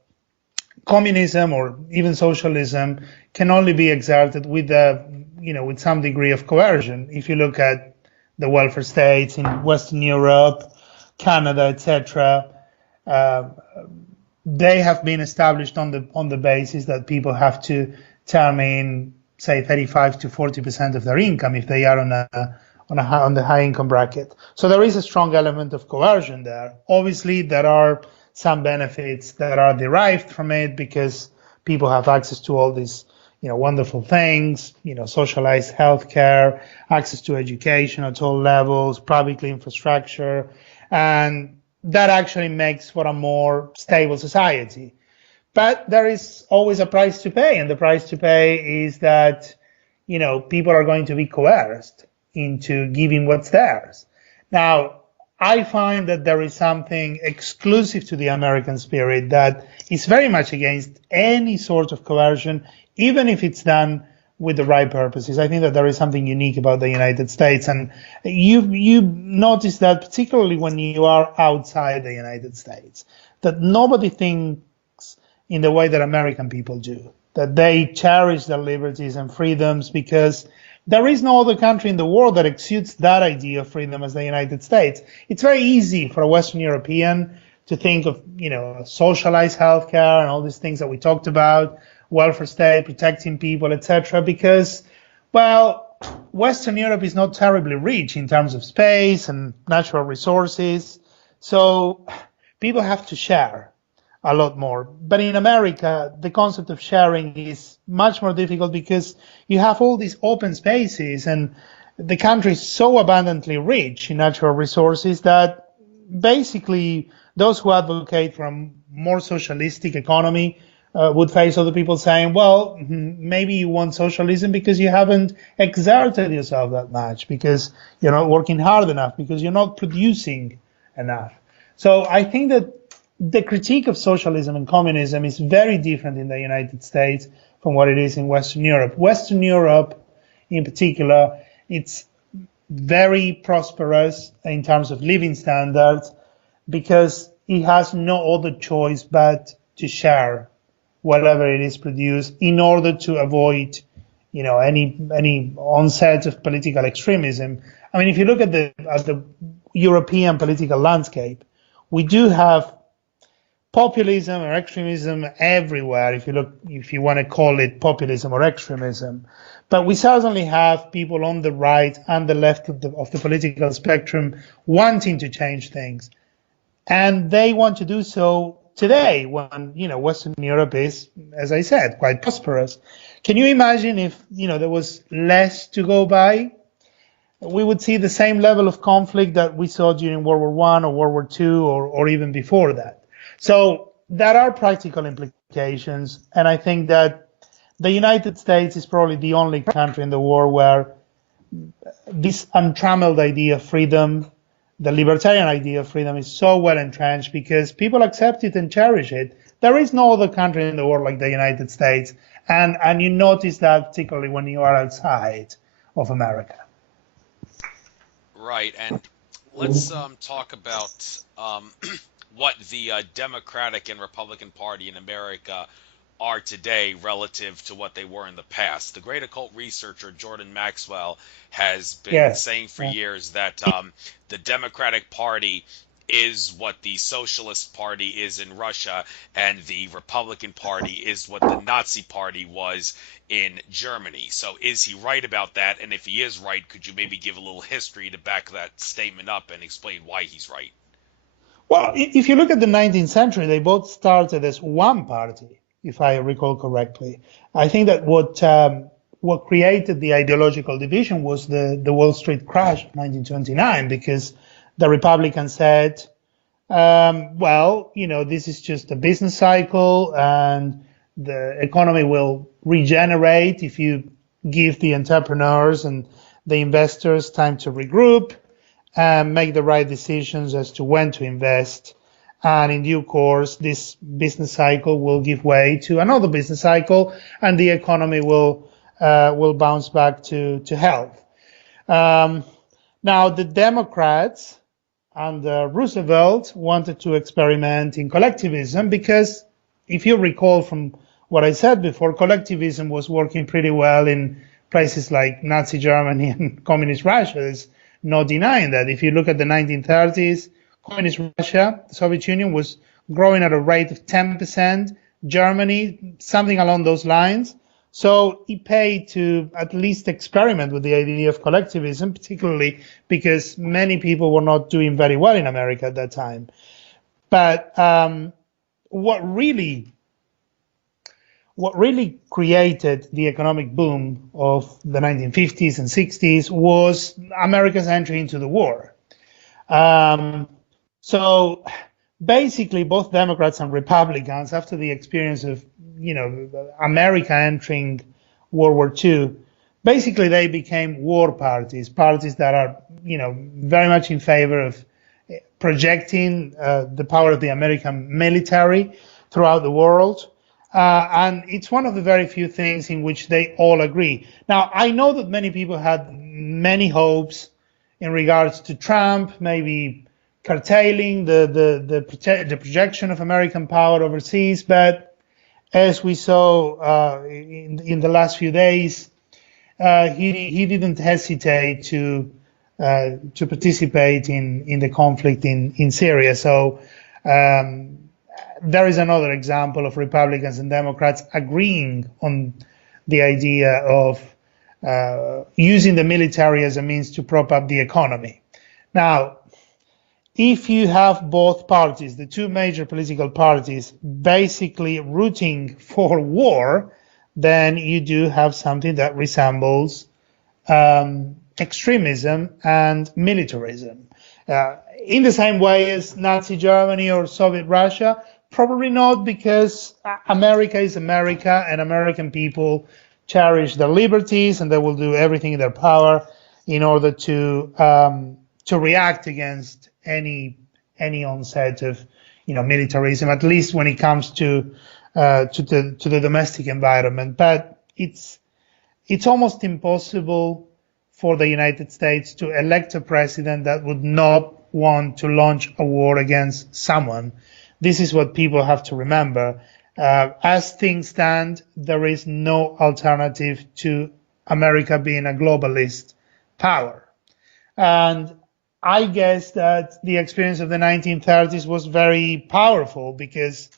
communism or even socialism can only be exerted with with some degree of coercion. If you look at the welfare states in Western Europe, Canada, etc., they have been established on the basis that people have to turn in, say, 35 to 40% of their income if they are on the high income bracket. So there is a strong element of coercion there. Obviously, there are some benefits that are derived from it because people have access to all these wonderful things, socialized healthcare, access to education at all levels, public infrastructure, and that actually makes for a more stable society. But there is always a price to pay, and the price to pay is that, people are going to be coerced into giving what's theirs. Now, I find that there is something exclusive to the American spirit that is very much against any sort of coercion, even if it's done with the right purposes. I think that there is something unique about the United States, and you notice that particularly when you are outside the United States, that nobody thinks in the way that American people do, that they cherish their liberties and freedoms, because there is no other country in the world that exudes that idea of freedom as the United States. It's very easy for a Western European to think of, socialized healthcare and all these things that we talked about, welfare state, protecting people, etc., because, well, Western Europe is not terribly rich in terms of space and natural resources, so people have to share a lot more. But in America, the concept of sharing is much more difficult because you have all these open spaces, and the country is so abundantly rich in natural resources that basically those who advocate for a more socialistic economy would face other people saying, well, maybe you want socialism because you haven't exerted yourself that much, because you're not working hard enough, because you're not producing enough. So I think that the critique of socialism and communism is very different in the United States from what it is in Western Europe. Western Europe, in particular, it's very prosperous in terms of living standards because it has no other choice but to share whatever it is produced in order to avoid, any onset of political extremism. I mean, if you look at the European political landscape, we do have populism or extremism everywhere, if you want to call it populism or extremism. But we certainly have people on the right and the left of the political spectrum wanting to change things. And they want to do so today, when Western Europe is, as I said, quite prosperous. Can you imagine if there was less to go by? We would see the same level of conflict that we saw during World War I or World War II or even before that. So there are practical implications, and I think that the United States is probably the only country in the world where this untrammeled idea of freedom, the libertarian idea of freedom, is so well entrenched because people accept it and cherish it. There is no other country in the world like the United States, and you notice that particularly when you are outside of America. Right, and let's talk about what the Democratic and Republican Party in America are today relative to what they were in the past. The great occult researcher Jordan Maxwell has been saying for years that the Democratic Party is what the Socialist Party is in Russia, and the Republican Party is what the Nazi Party was in Germany. So is he right about that? And if he is right, could you maybe give a little history to back that statement up and explain why he's right? Well, if you look at the 19th century, they both started as one party, if I recall correctly. I think that what created the ideological division was the Wall Street crash of 1929, because the Republicans said, well, this is just a business cycle and the economy will regenerate if you give the entrepreneurs and the investors time to regroup and make the right decisions as to when to invest. And in due course, this business cycle will give way to another business cycle and the economy will bounce back to health. Now, the Democrats under Roosevelt wanted to experiment in collectivism because, if you recall from what I said before, collectivism was working pretty well in places like Nazi Germany and Communist Russia. There's no denying that. If you look at the 1930s, Communist Russia, the Soviet Union, was growing at a rate of 10%, Germany, something along those lines. So it paid to at least experiment with the idea of collectivism, particularly because many people were not doing very well in America at that time. But what really created the economic boom of the 1950s and 60s was America's entry into the war. So basically, both Democrats and Republicans, after the experience of America entering World War II, basically they became war parties that are very much in favor of projecting the power of the American military throughout the world. And it's one of the very few things in which they all agree. Now, I know that many people had many hopes in regards to Trump, maybe curtailing the projection of American power overseas, but as we saw in the last few days, he didn't hesitate to participate in the conflict in Syria. So there is another example of Republicans and Democrats agreeing on the idea of using the military as a means to prop up the economy. Now, if you have both parties, the two major political parties, basically rooting for war, then you do have something that resembles extremism and militarism. In the same way as Nazi Germany or Soviet Russia, probably not, because America is America and American people cherish their liberties and they will do everything in their power in order to react against any onset of militarism, at least when it comes to the domestic environment. But it's almost impossible for the United States to elect a president that would not want to launch a war against someone. This is what people have to remember. As things stand, there is no alternative to America being a globalist power. And I guess that the experience of the 1930s was very powerful because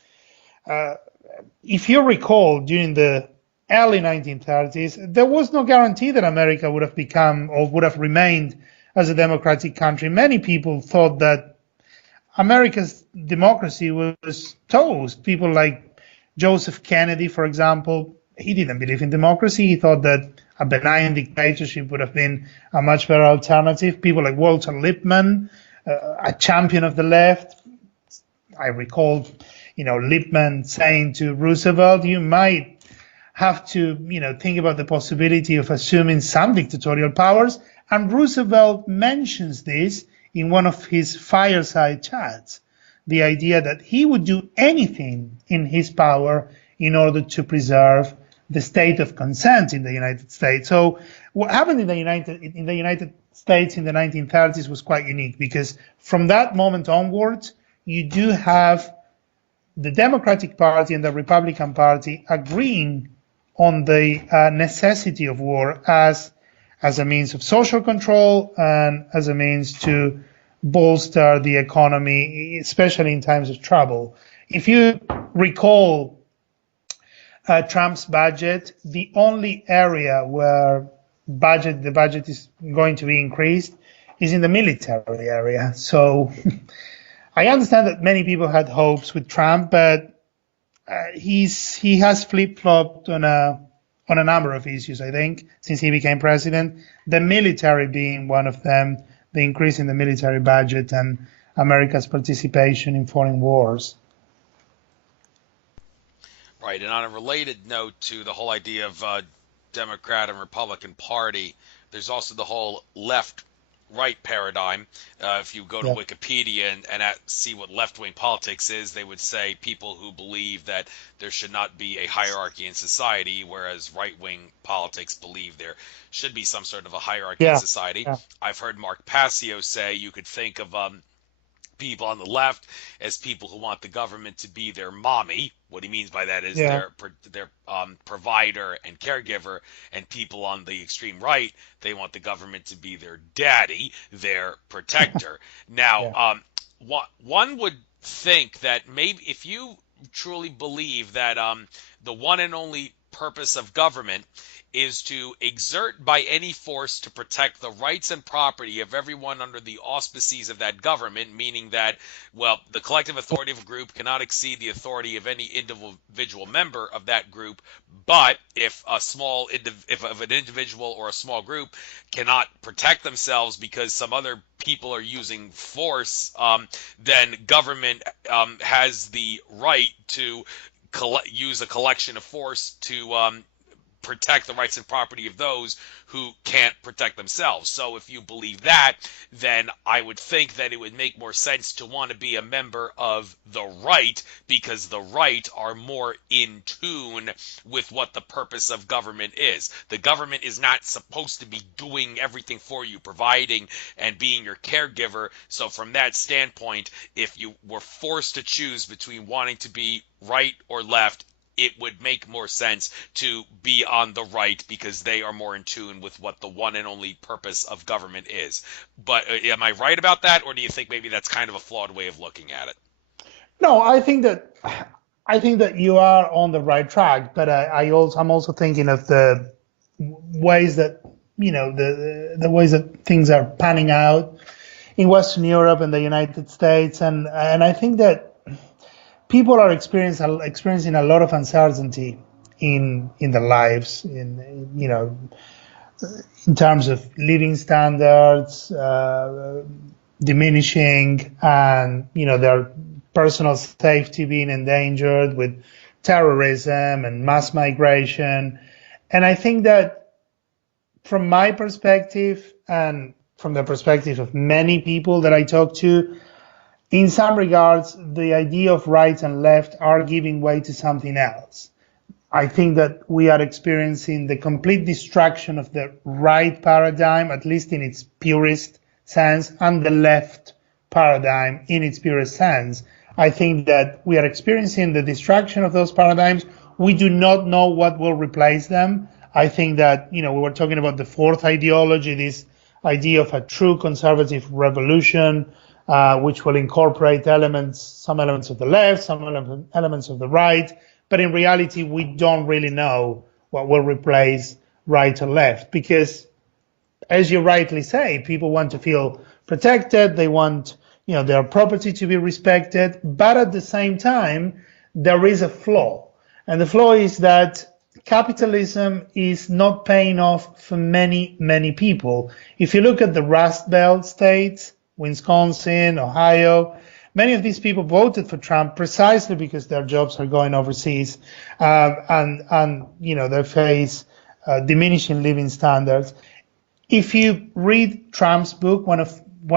if you recall, during the early 1930s, there was no guarantee that America would have become or would have remained as a democratic country. Many people thought that America's democracy was toast. People like Joseph Kennedy, for example, he didn't believe in democracy. He thought that a benign dictatorship would have been a much better alternative. People like Walter Lippmann, a champion of the left. I recall, Lippmann saying to Roosevelt, you might have to, think about the possibility of assuming some dictatorial powers. And Roosevelt mentions this in one of his fireside chats, the idea that he would do anything in his power in order to preserve the state of consent in the United States. So what happened in the United States in the 1930s was quite unique, because from that moment onwards, you do have the Democratic Party and the Republican Party agreeing on the necessity of war as a means of social control and as a means to bolster the economy, especially in times of trouble. If you recall Trump's budget, the only area where the budget is going to be increased is in the military area. So I understand that many people had hopes with Trump, but he has flip-flopped on a number of issues, I think, since he became president, the military being one of them, the increase in the military budget and America's participation in foreign wars. Right, and on a related note to the whole idea of Democrat and Republican Party, there's also the whole left-right paradigm. If you go to Wikipedia and see what left-wing politics is, they would say people who believe that there should not be a hierarchy in society, whereas right-wing politics believe there should be some sort of a hierarchy in society. Yeah. I've heard Mark Passio say you could think of people on the left as people who want the government to be their mommy. What he means by that is their provider and caregiver, and people on the extreme right, they want the government to be their daddy, their protector. Now, one would think that maybe if you truly believe that the one and only purpose of government is to exert by any force to protect the rights and property of everyone under the auspices of that government, meaning that, well, the collective authority of a group cannot exceed the authority of any individual member of that group. But if an individual or a small group cannot protect themselves because some other people are using force, then government has the right to use a collection of force to protect the rights and property of those who can't protect themselves. So if you believe that, then I would think that it would make more sense to want to be a member of the right, because the right are more in tune with what the purpose of government is. The government is not supposed to be doing everything for you, providing and being your caregiver. So from that standpoint, if you were forced to choose between wanting to be right or left, it would make more sense to be on the right, because they are more in tune with what the one and only purpose of government is. But am I right about that, or do you think maybe that's kind of a flawed way of looking at it? No, I think that you are on the right track, but I'm also thinking of the ways that the ways that things are panning out in Western Europe and the United States, and I think that people are experiencing a lot of uncertainty in their lives, in terms of living standards diminishing, and their personal safety being endangered with terrorism and mass migration. And I think that from my perspective and from the perspective of many people that I talk to, in some regards, the idea of right and left are giving way to something else. I think that we are experiencing the complete destruction of the right paradigm, at least in its purest sense, and the left paradigm in its purest sense. I think that we are experiencing the destruction of those paradigms. We do not know what will replace them. I think that, we were talking about the fourth ideology, this idea of a true conservative revolution, which will incorporate some elements of the left, some elements of the right. But in reality, we don't really know what will replace right or left, because, as you rightly say, people want to feel protected. They want, their property to be respected, but at the same time, there is a flaw. And the flaw is that capitalism is not paying off for many, many people. If you look at the Rust Belt states, Wisconsin, Ohio, many of these people voted for Trump precisely because their jobs are going overseas, and they face diminishing living standards. If you read Trump's book, one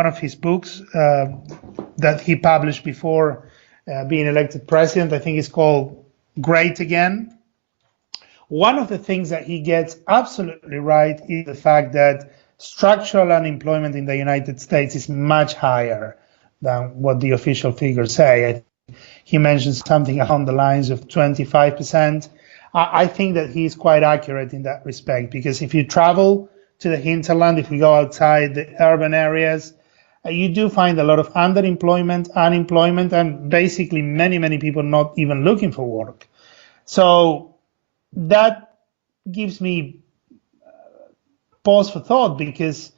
of his books that he published before being elected president, I think it's called Great Again. One of the things that he gets absolutely right is the fact that structural unemployment in the United States is much higher than what the official figures say. He mentions something along the lines of 25%. I think that he's quite accurate in that respect, because if you travel to the hinterland, if we go outside the urban areas, you do find a lot of underemployment, unemployment, and basically many, many people not even looking for work. So that gives me pause for thought, because,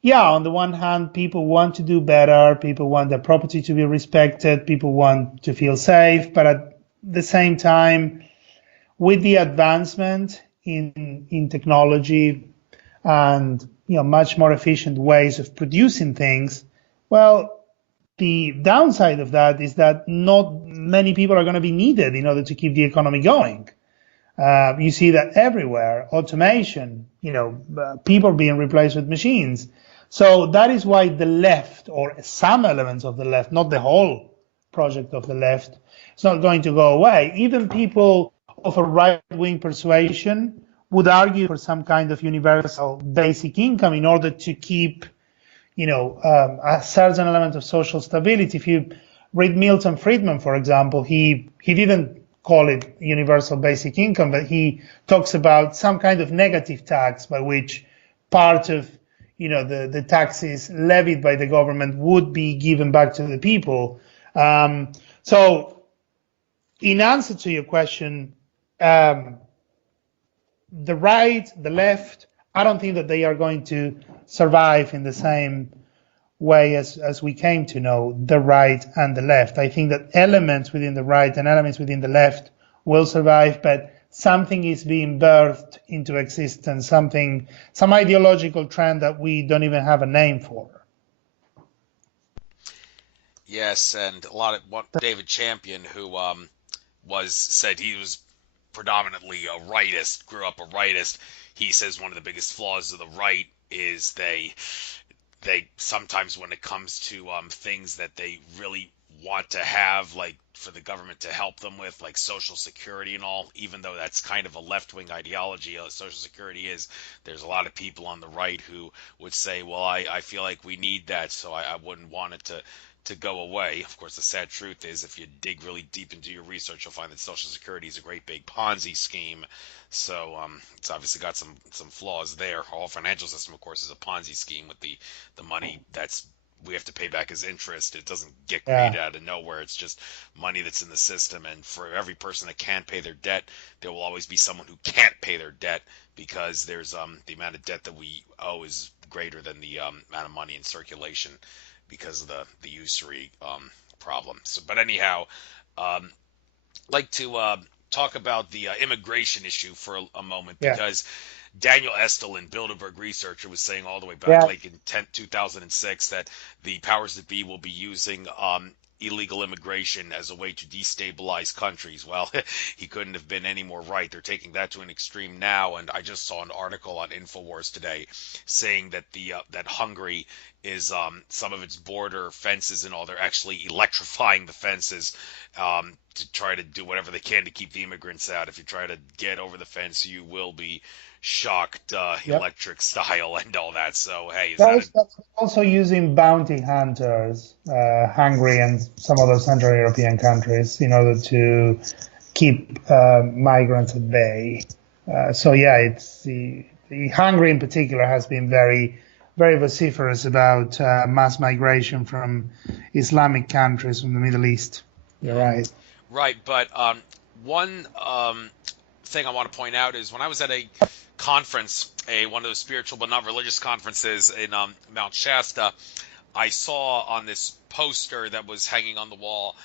yeah, on the one hand, people want to do better, people want their property to be respected, people want to feel safe, but at the same time, with the advancement in technology and much more efficient ways of producing things, well, the downside of that is that not many people are going to be needed in order to keep the economy going. You see that everywhere, automation, people being replaced with machines. So that is why the left, or some elements of the left, not the whole project of the left, it's not going to go away. Even people of a right-wing persuasion would argue for some kind of universal basic income in order to keep, a certain element of social stability. If you read Milton Friedman, for example, he didn't call it universal basic income, but he talks about some kind of negative tax by which part of the taxes levied by the government would be given back to the people. So in answer to your question, the right, the left, I don't think that they are going to survive in the same way as we came to know the right and the left. I think that elements within the right and elements within the left will survive, but something is being birthed into existence, some ideological trend that we don't even have a name for. Yes, and a lot of what David Champion, who said he was predominantly a rightist, grew up a rightist. He says one of the biggest flaws of the right is they sometimes, when it comes to things that they really want to have, like for the government to help them with, like Social Security and all, even though that's kind of a left-wing ideology, Social Security is, there's a lot of people on the right who would say, well, I feel like we need that, so I wouldn't want it to go away. Of course, the sad truth is, if you dig really deep into your research, you'll find that Social Security is a great big Ponzi scheme. So it's obviously got some flaws there. Our financial system, of course, is a Ponzi scheme with the money we have to pay back as interest. It doesn't get created out of nowhere. It's just money that's in the system. And for every person that can't pay their debt, there will always be someone who can't pay their debt, because there's the amount of debt that we owe is greater than the amount of money in circulation, because of the usury problem. So, but anyhow, like to talk about the immigration issue for a moment, because Daniel Estelin, Bilderberg researcher, was saying all the way back like in 2006 that the powers that be will be using illegal immigration as a way to destabilize countries. Well, he couldn't have been any more right. They're taking that to an extreme now, and I just saw an article on InfoWars today saying that that Hungary is some of its border fences and all, they're actually electrifying the fences to try to do whatever they can to keep the immigrants out. If you try to get over the fence, you will be shocked, electric style and all that. So, hey, that's also using bounty hunters, Hungary and some other Central European countries, in order to keep migrants at bay. It's the Hungary in particular has been very, very vociferous about mass migration from Islamic countries, from the Middle East. You're right. Right, but one thing I want to point out is when I was at a conference, one of those spiritual but not religious conferences in Mount Shasta, I saw on this poster that was hanging on the wall,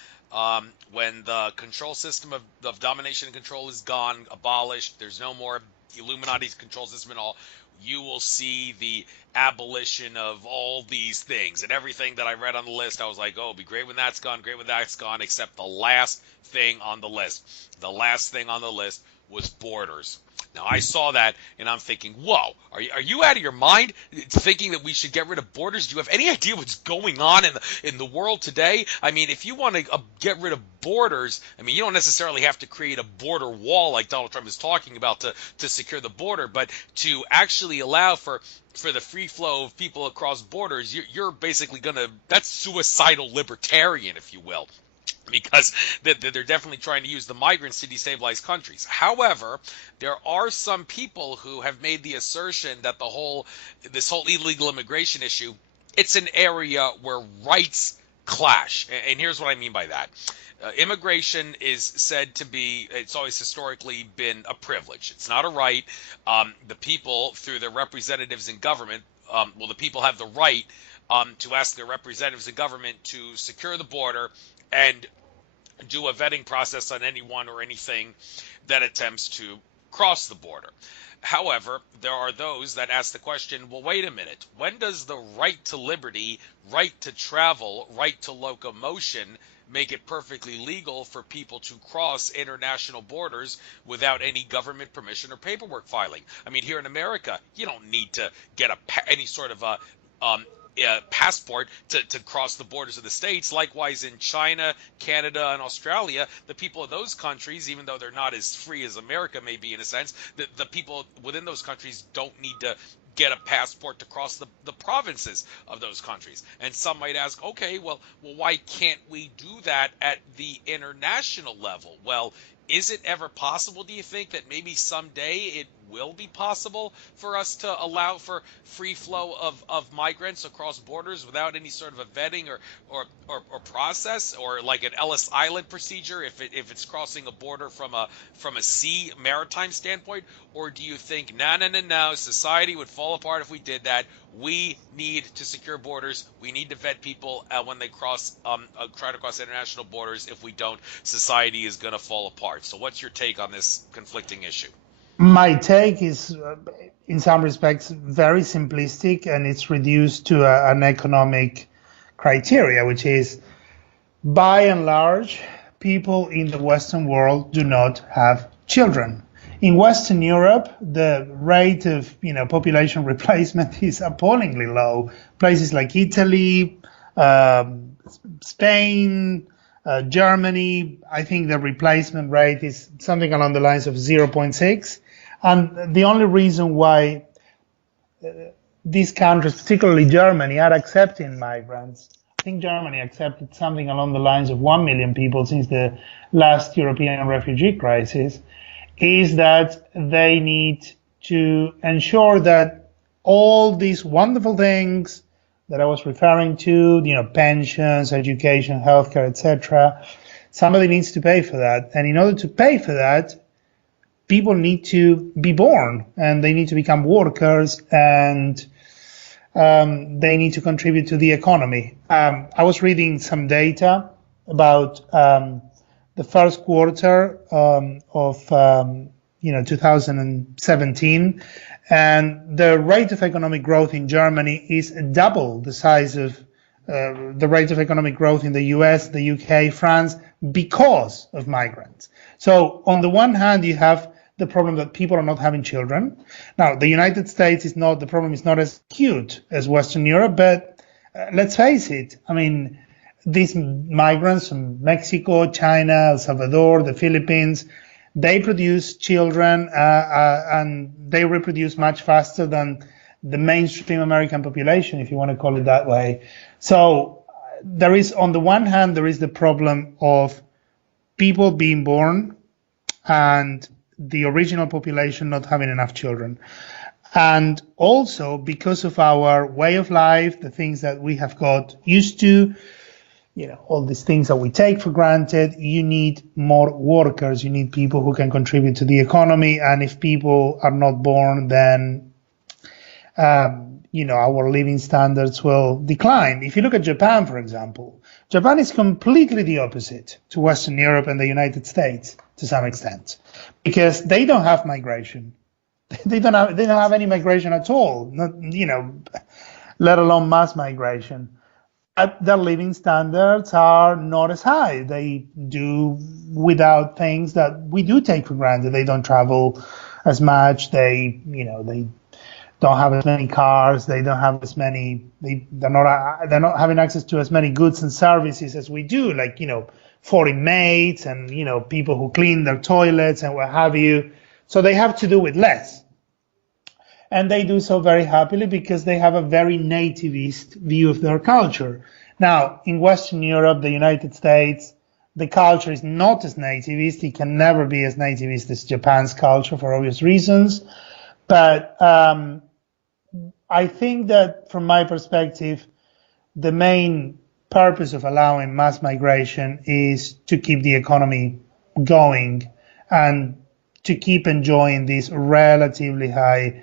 when the control system of domination and control is gone, abolished, there's no more Illuminati's control system at all, you will see the abolition of all these things. And everything that I read on the list, I was like, oh, it'll be great when that's gone, great when that's gone, except the last thing on the list. The last thing on the list was borders. Now, I saw that, and I'm thinking, whoa, are you out of your mind thinking that we should get rid of borders? Do you have any idea what's going on in the world today? I mean, if you want to get rid of borders, I mean, you don't necessarily have to create a border wall like Donald Trump is talking about to secure the border, but to actually allow for the free flow of people across borders, you're basically that's suicidal libertarian, if you will, because they're definitely trying to use the migrants to destabilize countries. However, there are some people who have made the assertion that this whole illegal immigration issue, it's an area where rights clash. And here's what I mean by that. Immigration is said to be, it's always historically been a privilege. It's not a right. The people, through their representatives in government, the people have the right to ask their representatives in government to secure the border and do a vetting process on anyone or anything that attempts to cross the border. However, there are those that ask the question, well, wait a minute, when does the right to liberty, right to travel, right to locomotion make it perfectly legal for people to cross international borders without any government permission or paperwork filing? I mean, here in America, you don't need to get any sort of a passport to cross the borders of the states. Likewise, in China, Canada, and Australia, the people of those countries, even though they're not as free as America may be in a sense, the people within those countries don't need to get a passport to cross the provinces of those countries. And some might ask, okay, well, why can't we do that at the international level? Well, is it ever possible, do you think, that maybe someday it will be possible for us to allow for free flow of migrants across borders without any sort of a vetting or process, or like an Ellis Island procedure if it's crossing a border from a sea maritime standpoint? Or do you think, no, society would fall apart if we did that? We need to secure borders. We need to vet people when they try to cross international borders. If we don't, society is going to fall apart. So what's your take on this conflicting issue? My take is, in some respects, very simplistic, and it's reduced to an economic criteria, which is, by and large, people in the Western world do not have children. In Western Europe, the rate of population replacement is appallingly low. Places like Italy, Spain, Germany, I think the replacement rate is something along the lines of 0.6. And the only reason why these countries, particularly Germany, are accepting migrants, I think Germany accepted something along the lines of 1 million people since the last European refugee crisis, is that they need to ensure that all these wonderful things that I was referring to, pensions, education, healthcare, etc., somebody needs to pay for that. And in order to pay for that, people need to be born, and they need to become workers, and they need to contribute to the economy. I was reading some data about the first quarter of 2017, and the rate of economic growth in Germany is double the size of the rate of economic growth in the US, the UK, France, because of migrants. So on the one hand, you have the problem that people are not having children. Now, the United States the problem is not as acute as Western Europe, but let's face it, I mean, these migrants from Mexico, China, El Salvador, the Philippines, they produce children and they reproduce much faster than the mainstream American population, if you want to call it that way. So there is, on the one hand, there is the problem of people being born and the original population not having enough children. And also, because of our way of life, the things that we have got used to, all these things that we take for granted, you need more workers. You need people who can contribute to the economy. And if people are not born, then our living standards will decline. If you look at Japan, for example, Japan is completely the opposite to Western Europe and the United States to some extent, because they don't have migration. They don't have any migration at all, not, let alone mass migration. Their living standards are not as high. They do without things that we do take for granted. They don't travel as much. They don't have as many cars. They don't have as many. They're not having access to as many goods and services as we do, like foreign maids and people who clean their toilets and what have you. So they have to do with less. And they do so very happily because they have a very nativist view of their culture. Now, in Western Europe, the United States, the culture is not as nativist. It can never be as nativist as Japan's culture for obvious reasons. But I think that from my perspective, the main purpose of allowing mass migration is to keep the economy going and to keep enjoying these relatively high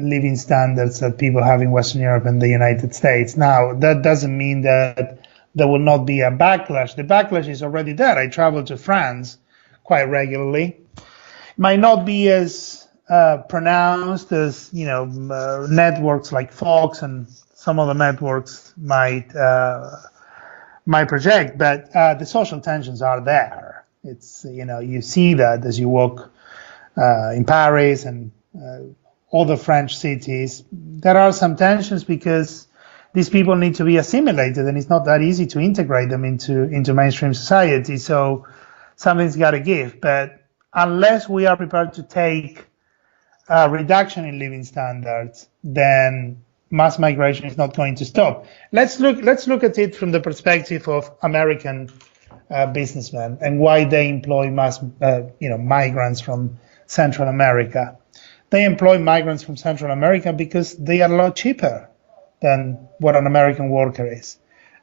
living standards that people have in Western Europe and the United States. Now, that doesn't mean that there will not be a backlash. The backlash is already there. I travel to France quite regularly. It might not be as pronounced as networks like Fox and some other networks might project, but the social tensions are there. It's you see that as you walk in Paris and other French cities. There are some tensions because these people need to be assimilated, and it's not that easy to integrate them into mainstream society. So something's got to give. But unless we are prepared to take a reduction in living standards, then mass migration is not going to stop. Let's look at it from the perspective of American businessmen and why they employ migrants from Central America. They employ migrants from Central America because they are a lot cheaper than what an American worker is.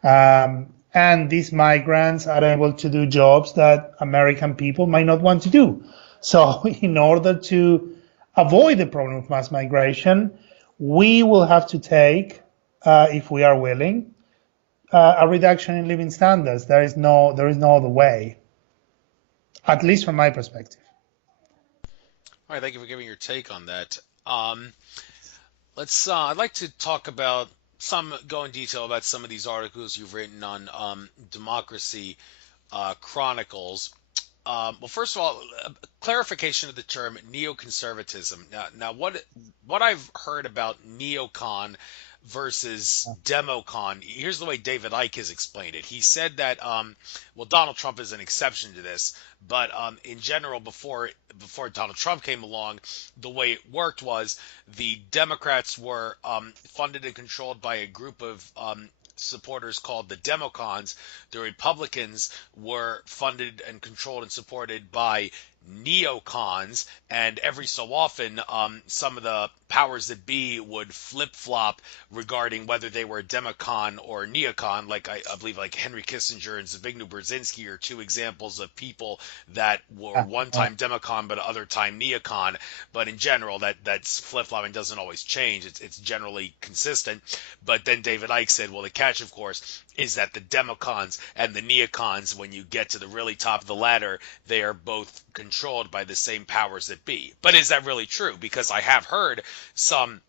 And these migrants are able to do jobs that American people might not want to do. So in order to avoid the problem of mass migration, we will have to take, if we are willing, a reduction in living standards. There is no other way, at least from my perspective. All right, thank you for giving your take on that. I'd like to talk about go in detail about some of these articles you've written on Democracy Chronicles. Well, first of all, clarification of the term neoconservatism. Now, what I've heard about neocon versus democon, here's the way David Icke has explained it. He said that, well, Donald Trump is an exception to this, but in general, before Donald Trump came along, the way it worked was the Democrats were funded and controlled by a group of supporters called the Democons. The Republicans were funded and controlled and supported by neocons, and every so often some of the powers that be would flip-flop regarding whether they were a democon or a neocon. Like I believe like Henry Kissinger and Zbigniew Brzezinski are two examples of people that were one time democon but other time neocon. But in general, that's flip-flopping doesn't always change. It's generally consistent. But then David Icke said, well, the catch, of course, is that the democons and the neocons, when you get to the really top of the ladder, they are both controlled by the same powers that be. But is that really true? Because I have heard some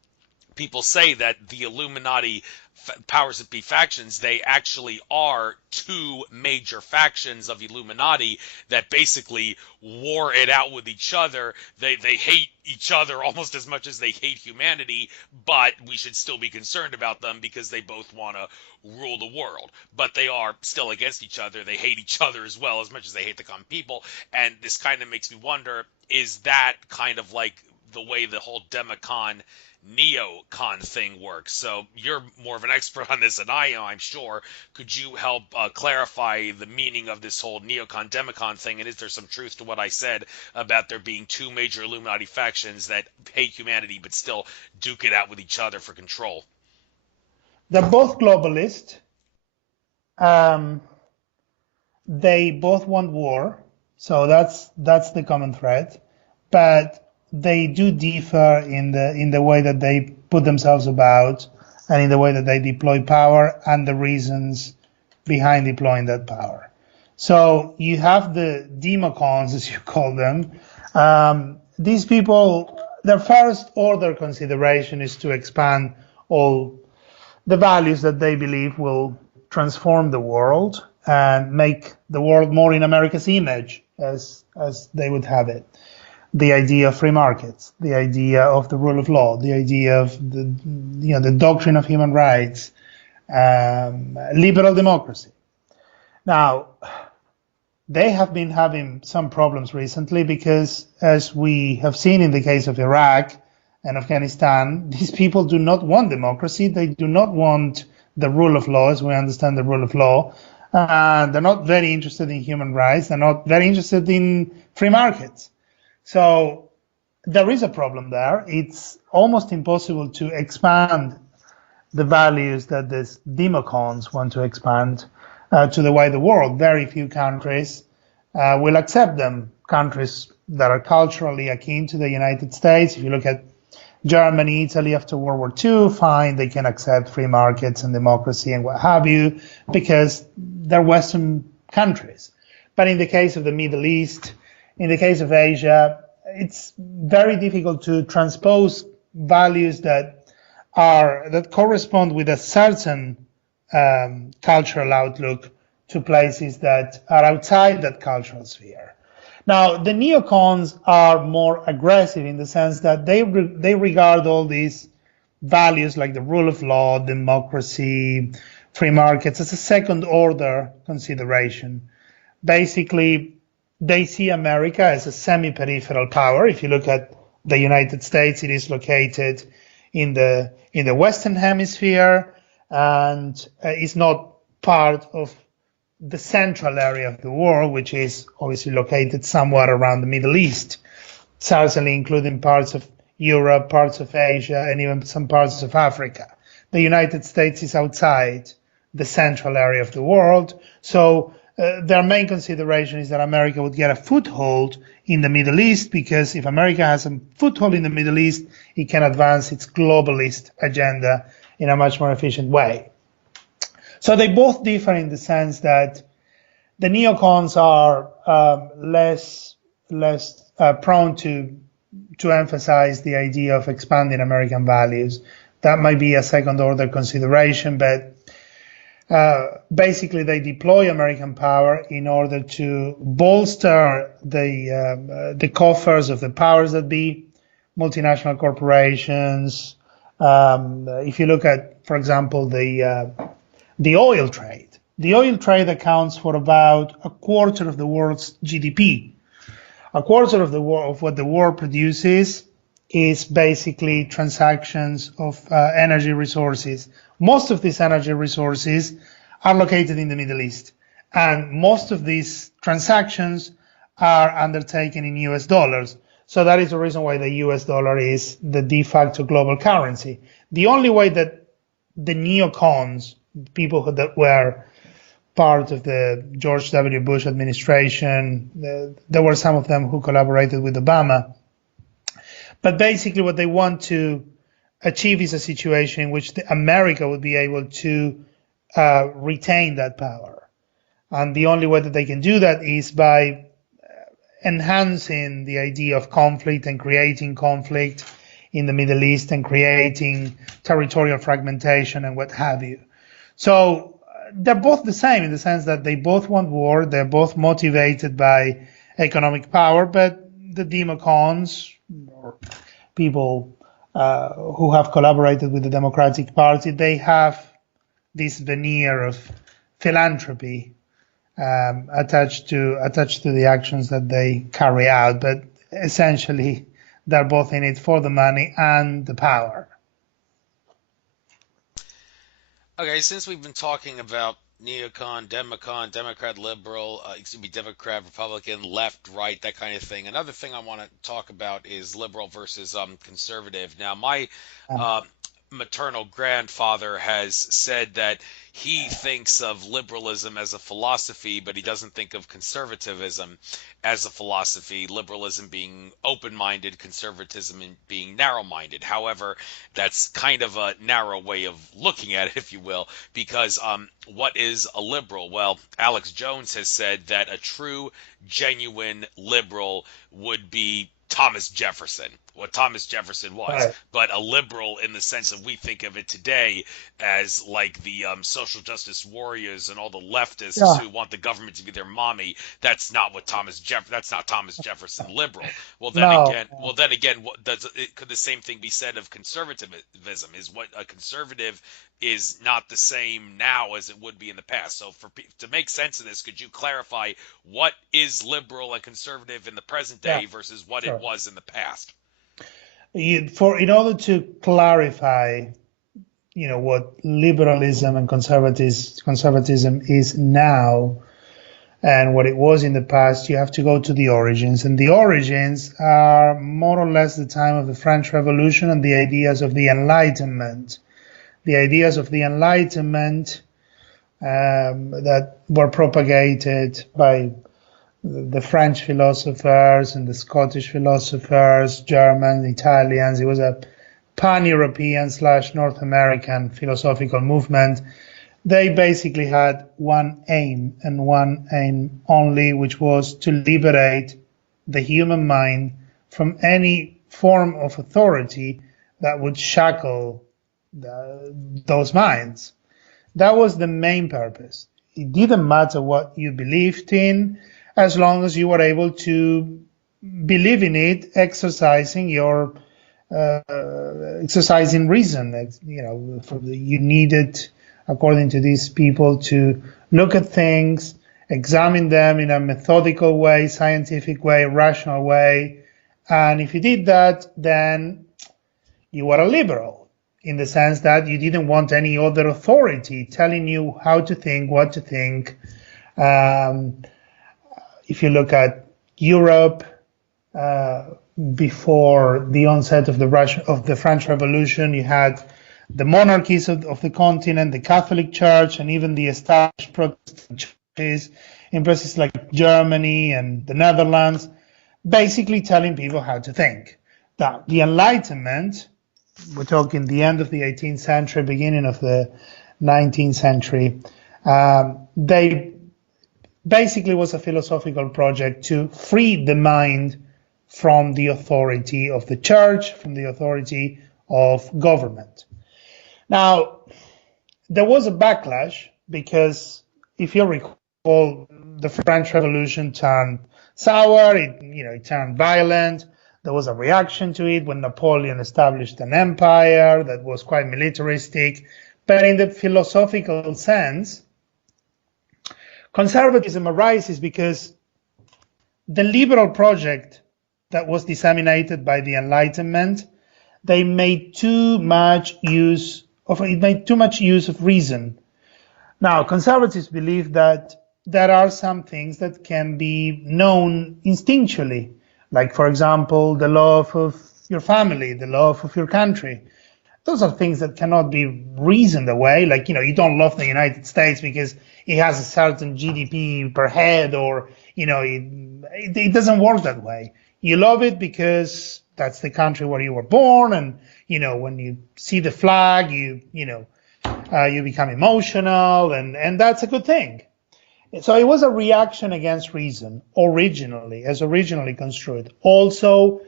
people say that the Illuminati powers that be factions, they actually are two major factions of Illuminati that basically war it out with each other. They hate each other almost as much as they hate humanity, but we should still be concerned about them because they both want to rule the world. But they are still against each other. They hate each other as well as much as they hate the common people. And this kind of makes me wonder, is that kind of like the way the whole democon neocon thing works? So you're more of an expert on this than I am, I'm sure. Could you help clarify the meaning of this whole neocon democon thing? And is there some truth to what I said about there being two major Illuminati factions that hate humanity but still duke it out with each other for control? They're both globalist. They both want war, so that's the common thread. But they do differ in the way that they put themselves about and in the way that they deploy power and the reasons behind deploying that power. So you have the democons, as you call them. These people, their first order consideration is to expand all the values that they believe will transform the world and make the world more in America's image as they would have it. The idea of free markets, the idea of the rule of law, the idea of the doctrine of human rights, liberal democracy. Now, they have been having some problems recently because, as we have seen in the case of Iraq and Afghanistan, these people do not want democracy. They do not want the rule of law, as we understand the rule of law. They're not very interested in human rights. They're not very interested in free markets. So there is a problem there. It's almost impossible to expand the values that these democons want to expand to the wider world. Very few countries will accept them. Countries that are culturally akin to the United States, if you look at Germany, Italy after World War II, fine, they can accept free markets and democracy and what have you, because they're Western countries. But in the case of the Middle East, in the case of Asia, it's very difficult to transpose values that correspond with a certain cultural outlook to places that are outside that cultural sphere. Now, the neocons are more aggressive in the sense that they regard all these values like the rule of law, democracy, free markets as a second order consideration. Basically, they see America as a semi-peripheral power. If you look at the United States, it is located in the Western Hemisphere and is not part of the central area of the world, which is obviously located somewhere around the Middle East, certainly including parts of Europe, parts of Asia, and even some parts of Africa. The United States is outside the central area of the world, so their main consideration is that America would get a foothold in the Middle East, because if America has a foothold in the Middle East, it can advance its globalist agenda in a much more efficient way. So they both differ in the sense that the neocons are less prone to emphasize the idea of expanding American values. That might be a second order consideration, but basically they deploy American power in order to bolster the coffers of the powers that be, multinational corporations. If you look at, for example, the oil trade. The oil trade accounts for about a quarter of the world's GDP. A quarter of what the world produces is basically transactions of energy resources. Most of these energy resources are located in the Middle East, and most of these transactions are undertaken in US dollars. So that is the reason why the US dollar is the de facto global currency. The only way that the neocons, people that were part of the George W. Bush administration, there were some of them who collaborated with Obama. But basically what they want to achieve is a situation in which America would be able to retain that power. And the only way that they can do that is by enhancing the idea of conflict and creating conflict in the Middle East and creating territorial fragmentation and what have you. So they're both the same in the sense that they both want war, they're both motivated by economic power, but the democons, or people who have collaborated with the Democratic Party, they have this veneer of philanthropy attached to the actions that they carry out, but essentially they're both in it for the money and the power. Okay, since we've been talking about neocon, democon, Democrat, liberal, Democrat, Republican, left, right, that kind of thing. Another thing I want to talk about is liberal versus conservative. Now, my Um, uh, maternal grandfather has said that he thinks of liberalism as a philosophy, but he doesn't think of conservatism as a philosophy, liberalism being open-minded, conservatism being narrow-minded. However, that's kind of a narrow way of looking at it, if you will, because what is a liberal? Well, Alex Jones has said that a true, genuine liberal would be Thomas Jefferson, what Thomas Jefferson was, Right. but a liberal in the sense of we think of it today as like the social justice warriors and all the leftists Yeah. who want the government to be their mommy. That's not what That's not Thomas Jefferson liberal. No. Well then again, what does it, could the same thing be said of conservatism? Is what a conservative is not the same now as it would be in the past. So to make sense of this, could you clarify what is liberal and conservative in the present Yeah. day versus what it Sure. was in the past? In order to clarify, what liberalism and conservatism is now and what it was in the past, you have to go to the origins. And the origins are more or less the time of the French Revolution and the ideas of the Enlightenment. The ideas of the Enlightenment that were propagated by the French philosophers and the Scottish philosophers, German, Italians. It was a pan-European / North American philosophical movement. They basically had one aim and one aim only, which was to liberate the human mind from any form of authority that would shackle those minds. That was the main purpose. It didn't matter what you believed in, as long as you were able to believe in it, exercising reason. You needed, according to these people, to look at things, examine them in a methodical way, scientific way, rational way. And if you did that, then you were a liberal, in the sense that you didn't want any other authority telling you how to think, what to think. If you look at Europe, before the onset of the French Revolution, you had the monarchies of the continent, the Catholic Church, and even the established Protestant churches in places like Germany and the Netherlands, basically telling people how to think. Now, the Enlightenment, we're talking the end of the 18th century, beginning of the 19th century, they basically was a philosophical project to free the mind from the authority of the church, from the authority of government. Now, there was a backlash because, if you recall, the French Revolution turned sour, it turned violent. There was a reaction to it when Napoleon established an empire that was quite militaristic. But in the philosophical sense, conservatism arises because the liberal project that was disseminated by the Enlightenment, they made too much use of reason. Now, conservatives believe that there are some things that can be known instinctually, like, for example, the love of your family, the love of your country. Those are things that cannot be reasoned away. Like, you don't love the United States because it has a certain GDP per head, or, it doesn't work that way. You love it because that's the country where you were born, and, when you see the flag, you become emotional, and that's a good thing. So it was a reaction against reason originally construed. Also,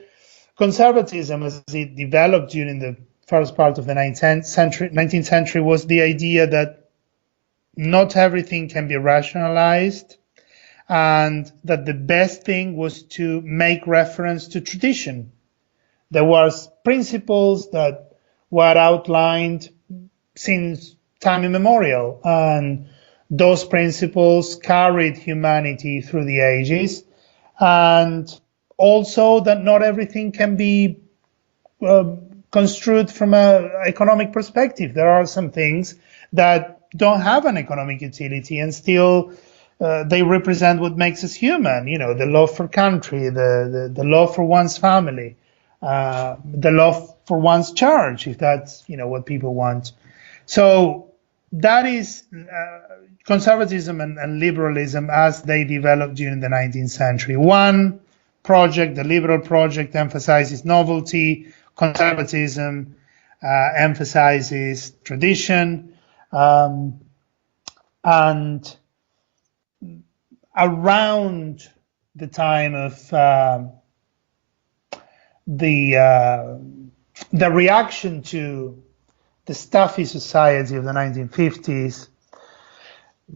conservatism, as it developed during the first part of the 19th century, was the idea that not everything can be rationalized, and that the best thing was to make reference to tradition. There was principles that were outlined since time immemorial, and those principles carried humanity through the ages, and also that not everything can be construed from an economic perspective. There are some things that don't have an economic utility, and still they represent what makes us human. The love for country, the love for one's family. the love for one's church, if that's what people want. So that is conservatism and liberalism as they developed during the 19th century. One project, the liberal project, emphasizes novelty. Conservatism emphasizes tradition. And around the time of the reaction to the stuffy society of the 1950s,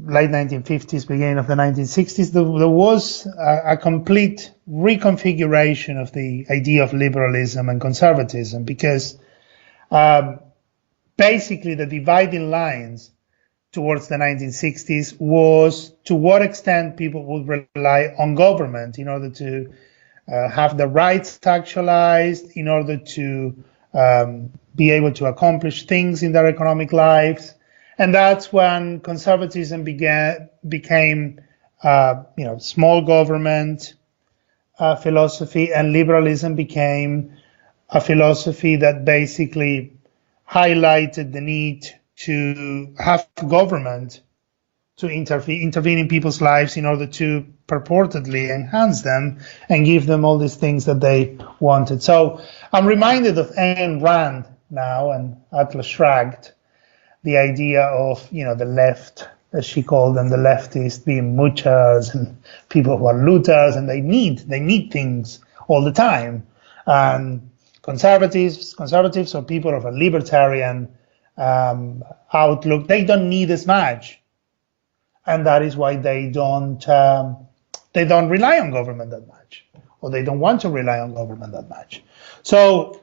late 1950s, beginning of the 1960s, there was a complete reconfiguration of the idea of liberalism and conservatism, because basically the dividing lines towards the 1960s was to what extent people would rely on government in order to have the rights actualized, in order to be able to accomplish things in their economic lives. And that's when conservatism became small government philosophy, and liberalism became a philosophy that basically highlighted the need to have government to intervene in people's lives in order to purportedly enhance them and give them all these things that they wanted. So I'm reminded of Ayn Rand now and Atlas Shrugged, the idea of the left, as she called them, the leftists being moochers and people who are looters, and they need things all the time. And conservatives or people of a libertarian outlook, they don't need as much, and that is why they don't rely on government that much, or they don't want to rely on government that much. So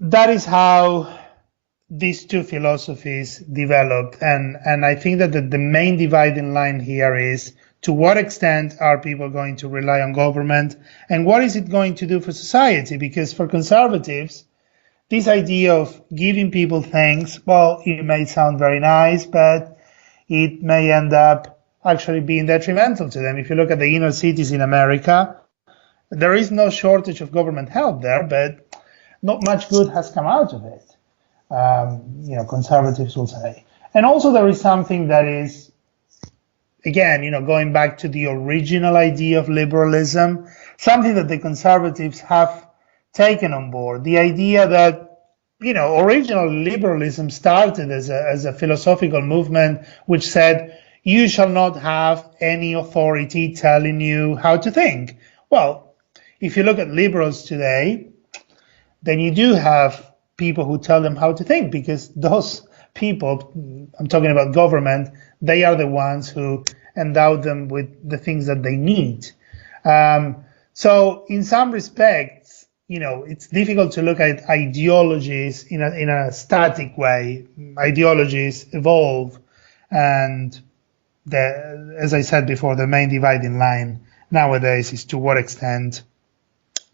that is how these two philosophies developed, and I think that the main dividing line here is, to what extent are people going to rely on government, and what is it going to do for society? Because for conservatives, this idea of giving people things, well, it may sound very nice, but it may end up actually being detrimental to them. If you look at the inner cities in America, there is no shortage of government help there, but not much good has come out of it, conservatives will say. And also there is something that is, again, going back to the original idea of liberalism, something that the conservatives have taken on board, the idea that original liberalism started as a philosophical movement which said you shall not have any authority telling you how to think. Well, if you look at liberals today, then you do have people who tell them how to think, because those people, I'm talking about government, they are the ones who endow them with the things that they need. So in some respects, it's difficult to look at ideologies in a static way. Ideologies evolve, and as I said before, the main dividing line nowadays is to what extent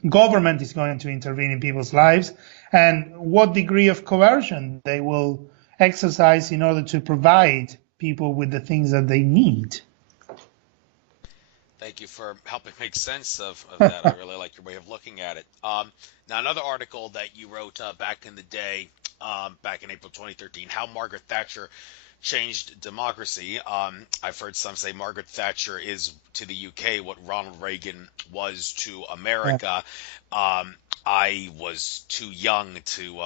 government is going to intervene in people's lives and what degree of coercion they will exercise in order to provide people with the things that they need. Thank you for helping make sense of that. I really like your way of looking at it. Now, another article that you wrote back in the day, back in April 2013, How Margaret Thatcher Changed Democracy. I've heard some say Margaret Thatcher is to the UK what Ronald Reagan was to America. I was too young to,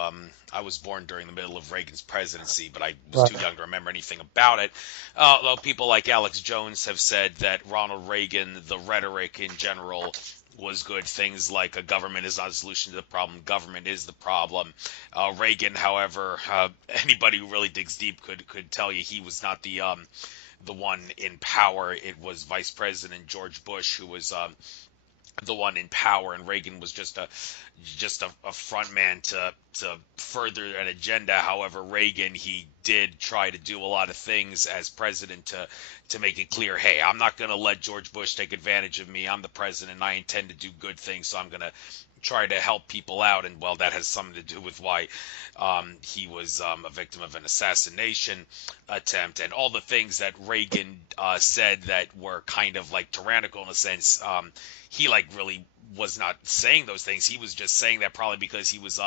I was born during the middle of Reagan's presidency, but I was too young to remember anything about it. Although people like Alex Jones have said that Ronald Reagan, the rhetoric in general, was good. Things like a government is not a solution to the problem, government is the problem. Reagan, however, anybody who really digs deep could tell you he was not the one in power. It was Vice President George Bush who was the one in power, and Reagan was just a front man to further an agenda. However, Reagan, he did try to do a lot of things as president to make it clear, hey, I'm not going to let George Bush take advantage of me. I'm the president, and I intend to do good things, so I'm going to try to help people out, and well, that has something to do with why he was a victim of an assassination attempt, and all the things that Reagan said that were kind of like tyrannical in a sense. He like really was not saying those things. He was just saying that probably because he was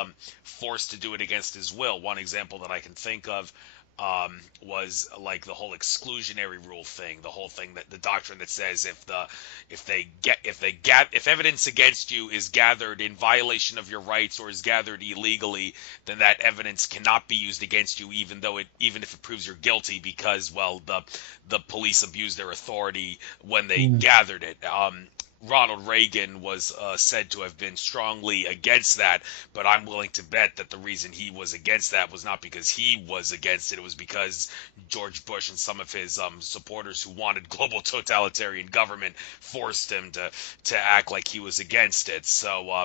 forced to do it against his will. One example that I can think of was like the whole exclusionary rule thing, the whole thing, that the doctrine that says if evidence against you is gathered in violation of your rights or is gathered illegally, then that evidence cannot be used against you, even if it proves you're guilty, because well, the police abused their authority when they gathered it. Ronald Reagan was said to have been strongly against that, but I'm willing to bet that the reason he was against that was not because he was against it. It was because George Bush and some of his supporters who wanted global totalitarian government forced him to act like he was against it. So,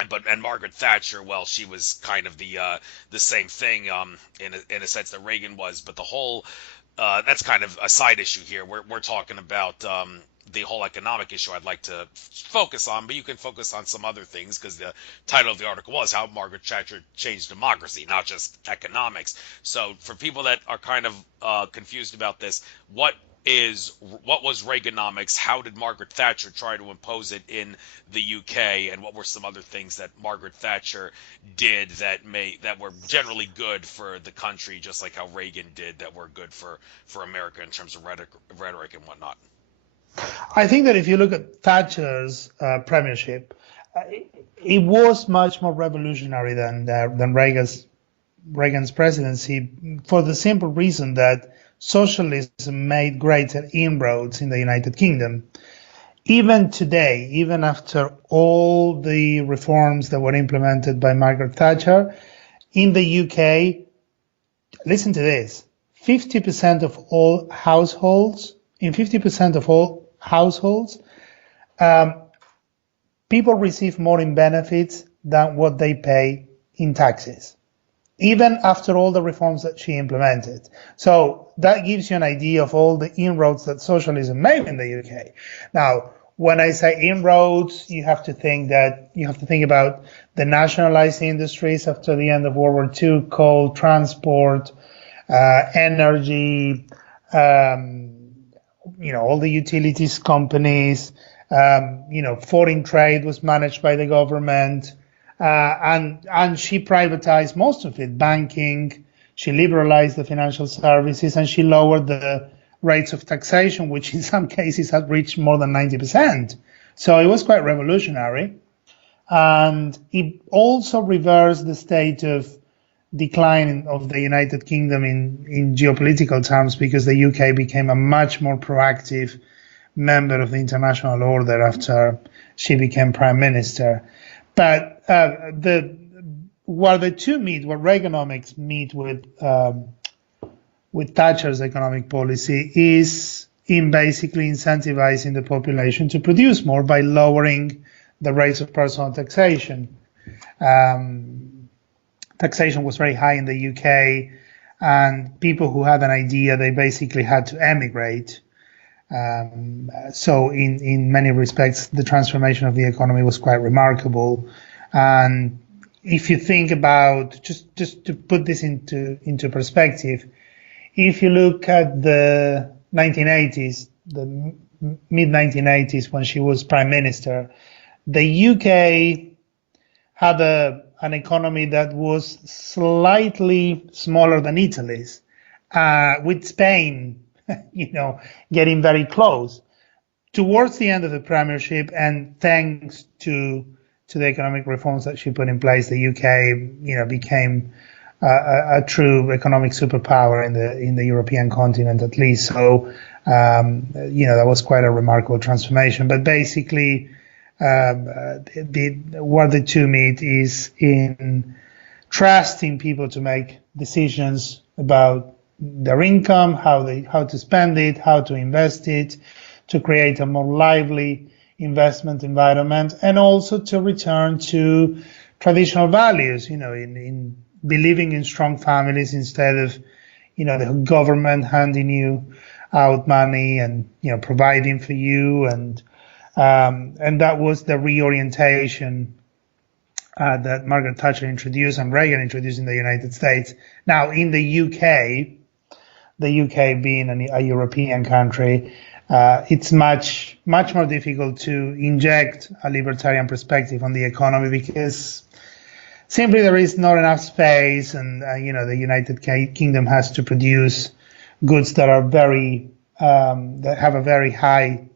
and Margaret Thatcher, well, she was kind of the same thing in a sense that Reagan was, but the whole that's kind of a side issue here. We're talking about the whole economic issue I'd like to focus on, but you can focus on some other things, because the title of the article was How Margaret Thatcher Changed Democracy, not just economics. So for people that are kind of confused about this, what was Reaganomics? How did Margaret Thatcher try to impose it in the UK? And what were some other things that Margaret Thatcher did that were generally good for the country, just like how Reagan did, that were good for America in terms of rhetoric and whatnot? I think that if you look at Thatcher's premiership, it was much more revolutionary than Reagan's presidency, for the simple reason that socialism made greater inroads in the United Kingdom. Even today, even after all the reforms that were implemented by Margaret Thatcher, in the UK, listen to this, 50% of all households, in 50% of all households, people receive more in benefits than what they pay in taxes, even after all the reforms that she implemented. So that gives you an idea of all the inroads that socialism made in the UK. Now, when I say inroads, you have to think about the nationalized industries after the end of World War II: coal, transport, energy, all the utilities companies. Foreign trade was managed by the government, and she privatized most of it. Banking, she liberalized the financial services, and she lowered the rates of taxation, which in some cases had reached more than 90%. So it was quite revolutionary. And it also reversed the state of decline of the United Kingdom in geopolitical terms, because the UK became a much more proactive member of the international order after she became prime minister. But where the two meet, where Reaganomics meet with Thatcher's economic policy, is in basically incentivizing the population to produce more by lowering the rates of personal taxation. Taxation was very high in the UK, and people who had an idea, they basically had to emigrate. So in many respects, the transformation of the economy was quite remarkable. And if you think about, just to put this into perspective, if you look at the 1980s, the mid-1980s, when she was prime minister, the UK had an economy that was slightly smaller than Italy's, with Spain, getting very close. Towards the end of the premiership, and thanks to the economic reforms that she put in place, the UK, became a true economic superpower in the European continent, at least. So, that was quite a remarkable transformation. But basically, where the two meet is in trusting people to make decisions about their income, how to spend it, how to invest it, to create a more lively investment environment, and also to return to traditional values, in believing in strong families instead of, the government handing you out money and, providing for you. And that was the reorientation that Margaret Thatcher introduced and Reagan introduced in the United States. Now, in the UK being a European country, it's much more difficult to inject a libertarian perspective on the economy because simply there is not enough space, and the United Kingdom has to produce goods that are that have a very high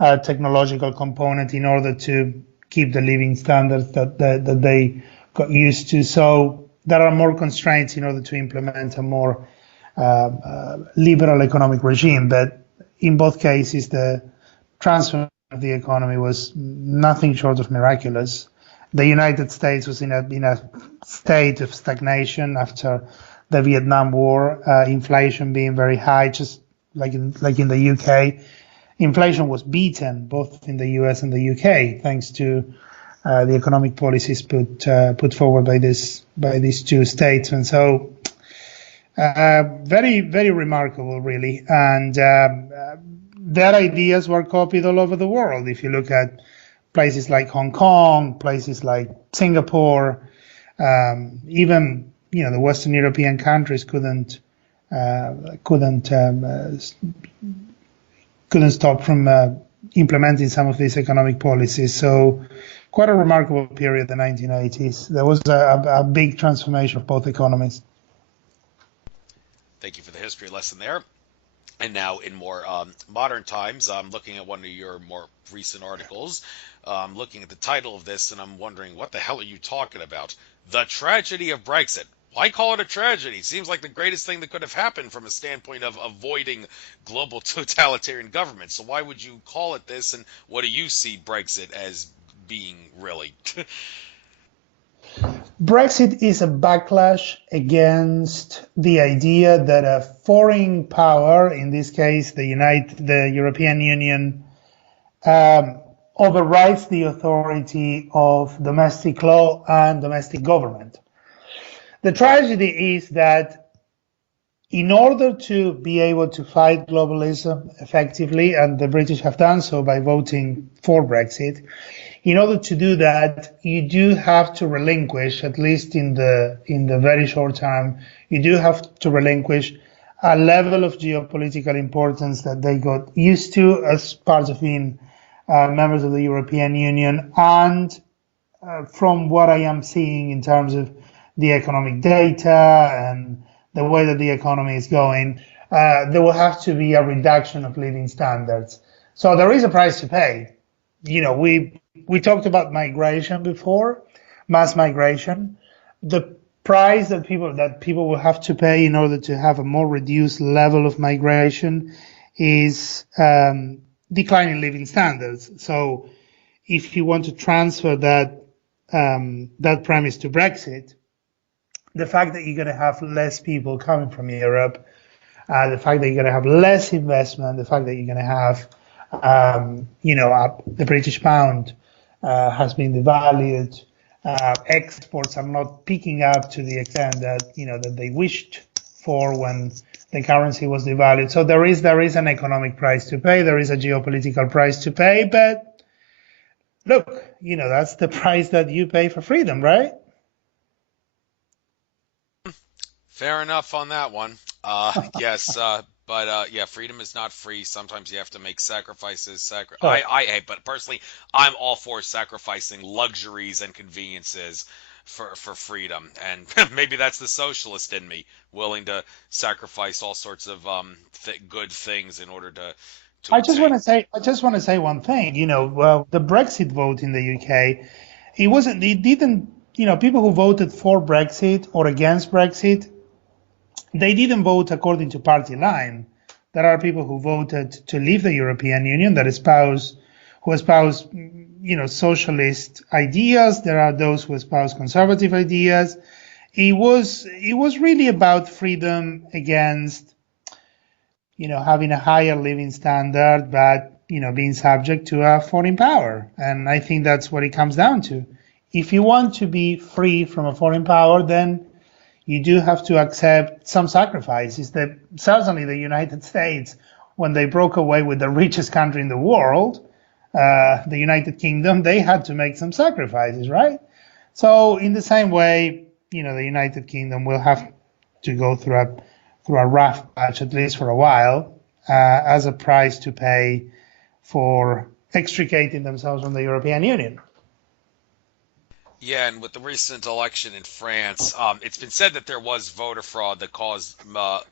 technological component in order to keep the living standards that they got used to. So there are more constraints in order to implement a more liberal economic regime. But in both cases, the transformation of the economy was nothing short of miraculous. The United States was in a state of stagnation after the Vietnam War, inflation being very high, just like in the UK. Inflation was beaten both in the US and the UK thanks to the economic policies put forward by these two states, and so very, very remarkable, really. And their ideas were copied all over the world. If you look at places like Hong Kong, places like Singapore, even the Western European countries couldn't stop from implementing some of these economic policies. So quite a remarkable period, the 1980s. There was a big transformation of both economies. Thank you for the history lesson there. And now in more modern times, I'm looking at one of your more recent articles, looking at the title of this, and I'm wondering, what the hell are you talking about? The tragedy of Brexit. Why call it a tragedy? Seems like the greatest thing that could have happened from a standpoint of avoiding global totalitarian government. So why would you call it this, and what do you see Brexit as being, really? Brexit is a backlash against the idea that a foreign power, in this case the European Union, overrides the authority of domestic law and domestic government. The tragedy is that in order to be able to fight globalism effectively, and the British have done so by voting for Brexit, in order to do that, you do have to relinquish, at least in the very short term, you do have to relinquish a level of geopolitical importance that they got used to as part of being members of the European Union. And from what I am seeing in terms of the economic data and the way that the economy is going, there will have to be a reduction of living standards. So there is a price to pay. We talked about migration before, mass migration. The price that people will have to pay in order to have a more reduced level of migration is declining living standards. So if you want to transfer that premise to Brexit, the fact that you're going to have less people coming from Europe, the fact that you're going to have less investment, the fact that you're going to have, the British pound has been devalued, exports are not picking up to the extent that that they wished for when the currency was devalued. So there is an economic price to pay, there is a geopolitical price to pay, but look, that's the price that you pay for freedom, right? Fair enough on that one. Yes, but yeah, freedom is not free. Sometimes you have to make sacrifices. But personally, I'm all for sacrificing luxuries and conveniences for freedom, and maybe that's the socialist in me, willing to sacrifice all sorts of good things in order to. I just want to say one thing. The Brexit vote in the UK, it didn't. People who voted for Brexit or against Brexit, they didn't vote according to party line. There are people who voted to leave the European Union who espouse, socialist ideas. There are those who espouse conservative ideas. It was really about freedom against, having a higher living standard, but, being subject to a foreign power. And I think that's what it comes down to. If you want to be free from a foreign power, then you do have to accept some sacrifices. Certainly the United States, when they broke away with the richest country in the world, the United Kingdom, they had to make some sacrifices, right? So in the same way, the United Kingdom will have to go through a rough patch, at least for a while, as a price to pay for extricating themselves from the European Union. Yeah, and with the recent election in France, it's been said that there was voter fraud that caused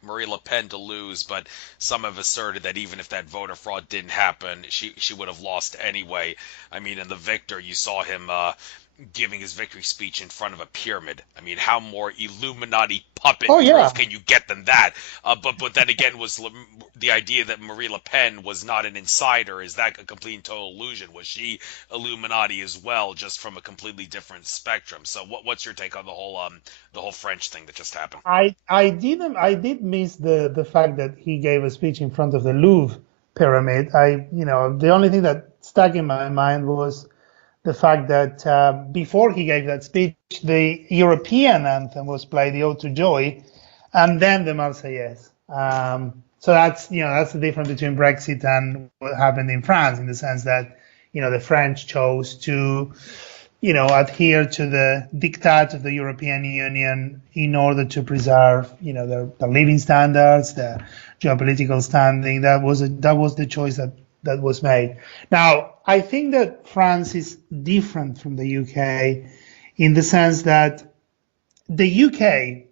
Marie Le Pen to lose, but some have asserted that even if that voter fraud didn't happen, she would have lost anyway. I mean, in the victor, you saw him giving his victory speech in front of a pyramid. I mean, how more Illuminati puppet Oh yeah, proof can you get than that? But then again, was the idea that Marie Le Pen was not an insider? Is that a complete and total illusion? Was she Illuminati as well, just from a completely different spectrum? So what's your take on the whole French thing that just happened? I did miss the fact that he gave a speech in front of the Louvre pyramid. The only thing that stuck in my mind was the fact that before he gave that speech, the European anthem was played, the Ode to Joy, and then the Marseillaise. So that's the difference between Brexit and what happened in France, in the sense that the French chose to adhere to the diktat of the European Union in order to preserve their living standards, their geopolitical standing. That was the choice that was made. Now, I think that France is different from the UK in the sense that the UK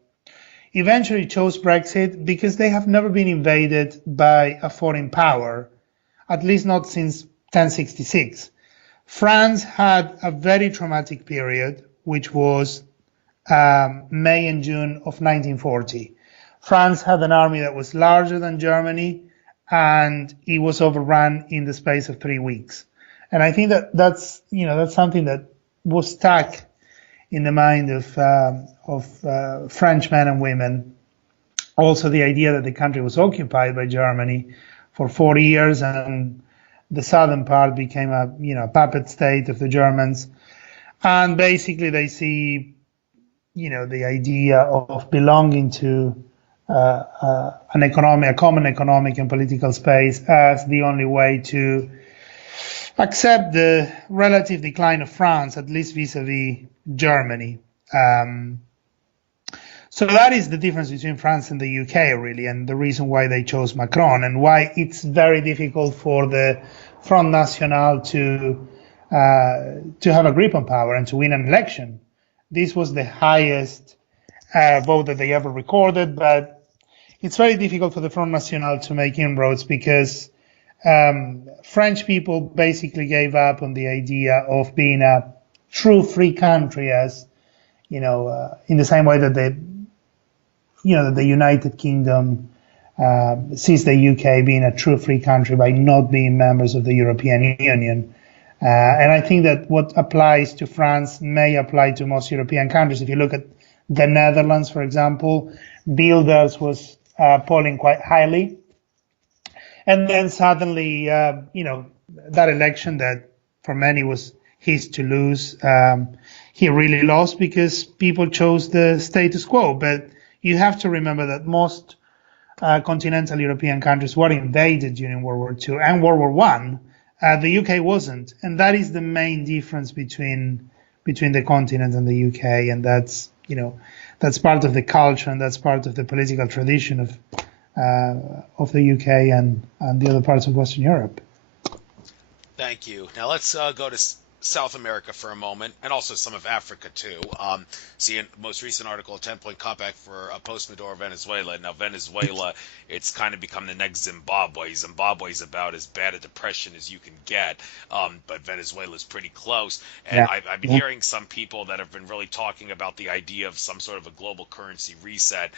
eventually chose Brexit because they have never been invaded by a foreign power, at least not since 1066. France had a very traumatic period, which was May and June of 1940. France had an army that was larger than Germany, and it was overrun in the space of 3 weeks. And I think that's something that was stuck in the mind of French men and women. Also, the idea that the country was occupied by Germany for 40 years, and the southern part became a puppet state of the Germans. And basically, they see the idea of belonging to a common economic and political space as the only way to accept the relative decline of France, at least vis-a-vis Germany. So that is the difference between France and the UK, really, and the reason why they chose Macron, and why it's very difficult for the Front National to have a grip on power and to win an election. This was the highest vote that they ever recorded, but it's very difficult for the Front National to make inroads because French people basically gave up on the idea of being a true free country, as in the same way that the United Kingdom sees the UK being a true free country by not being members of the European Union. And I think that what applies to France may apply to most European countries. If you look at the Netherlands, for example, Wilders was polling quite highly. And then suddenly, that election that for many was his to lose, he really lost because people chose the status quo. But you have to remember that most continental European countries were invaded during World War II and World War One. The UK wasn't, and that is the main difference between the continent and the UK, and that's part of the culture and that's part of the political tradition of the UK and the other parts of Western Europe. Thank you. Now let's go to South America for a moment, and also some of Africa too. Seeing the most recent article, a 10-point cutback for post-Maduro Venezuela. Now Venezuela, it's kind of become the next Zimbabwe. Zimbabwe's about as bad a depression as you can get, but Venezuela's pretty close. And Yeah. I've been hearing some people that have been really talking about the idea of some sort of a global currency reset,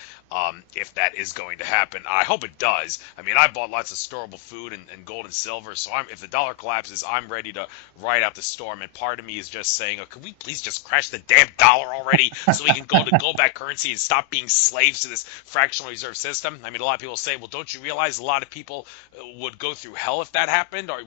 if that is going to happen. I hope it does. I mean, I bought lots of storable food and gold and silver, so if the dollar collapses, I'm ready to ride out the storm. And part of me is just saying, oh, could we please just crash the damn dollar already so we can go to gold-backed currency and stop being slaves to this fractional reserve system? I mean, a lot of people say, well, don't you realize a lot of people would go through hell if that happened? Or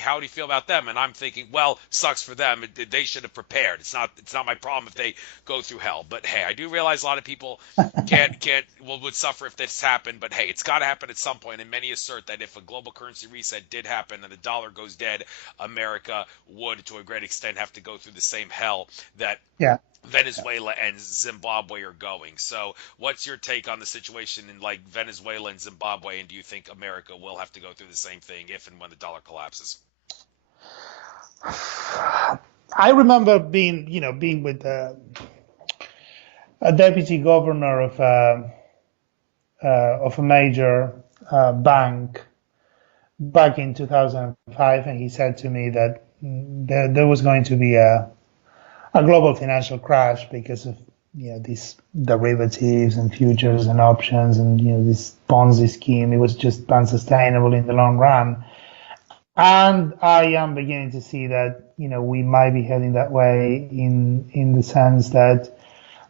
how do you feel about them? And I'm thinking, well, sucks for them. They should have prepared. It's not my problem if they go through hell. But hey, I do realize a lot of people would suffer if this happened. But hey, it's got to happen at some point. And many assert that if a global currency reset did happen and the dollar goes dead, America would, to a great great extent have to go through the same hell that Yeah. Venezuela and Zimbabwe are going. So, what's your take on the situation in like Venezuela and Zimbabwe? And do you think America will have to go through the same thing if and when the dollar collapses? I remember being with a deputy governor of a major bank back in 2005, and he said to me that there was going to be a global financial crash because of these derivatives and futures and options and this Ponzi scheme. It was just unsustainable in the long run. And I am beginning to see that we might be heading that way in the sense that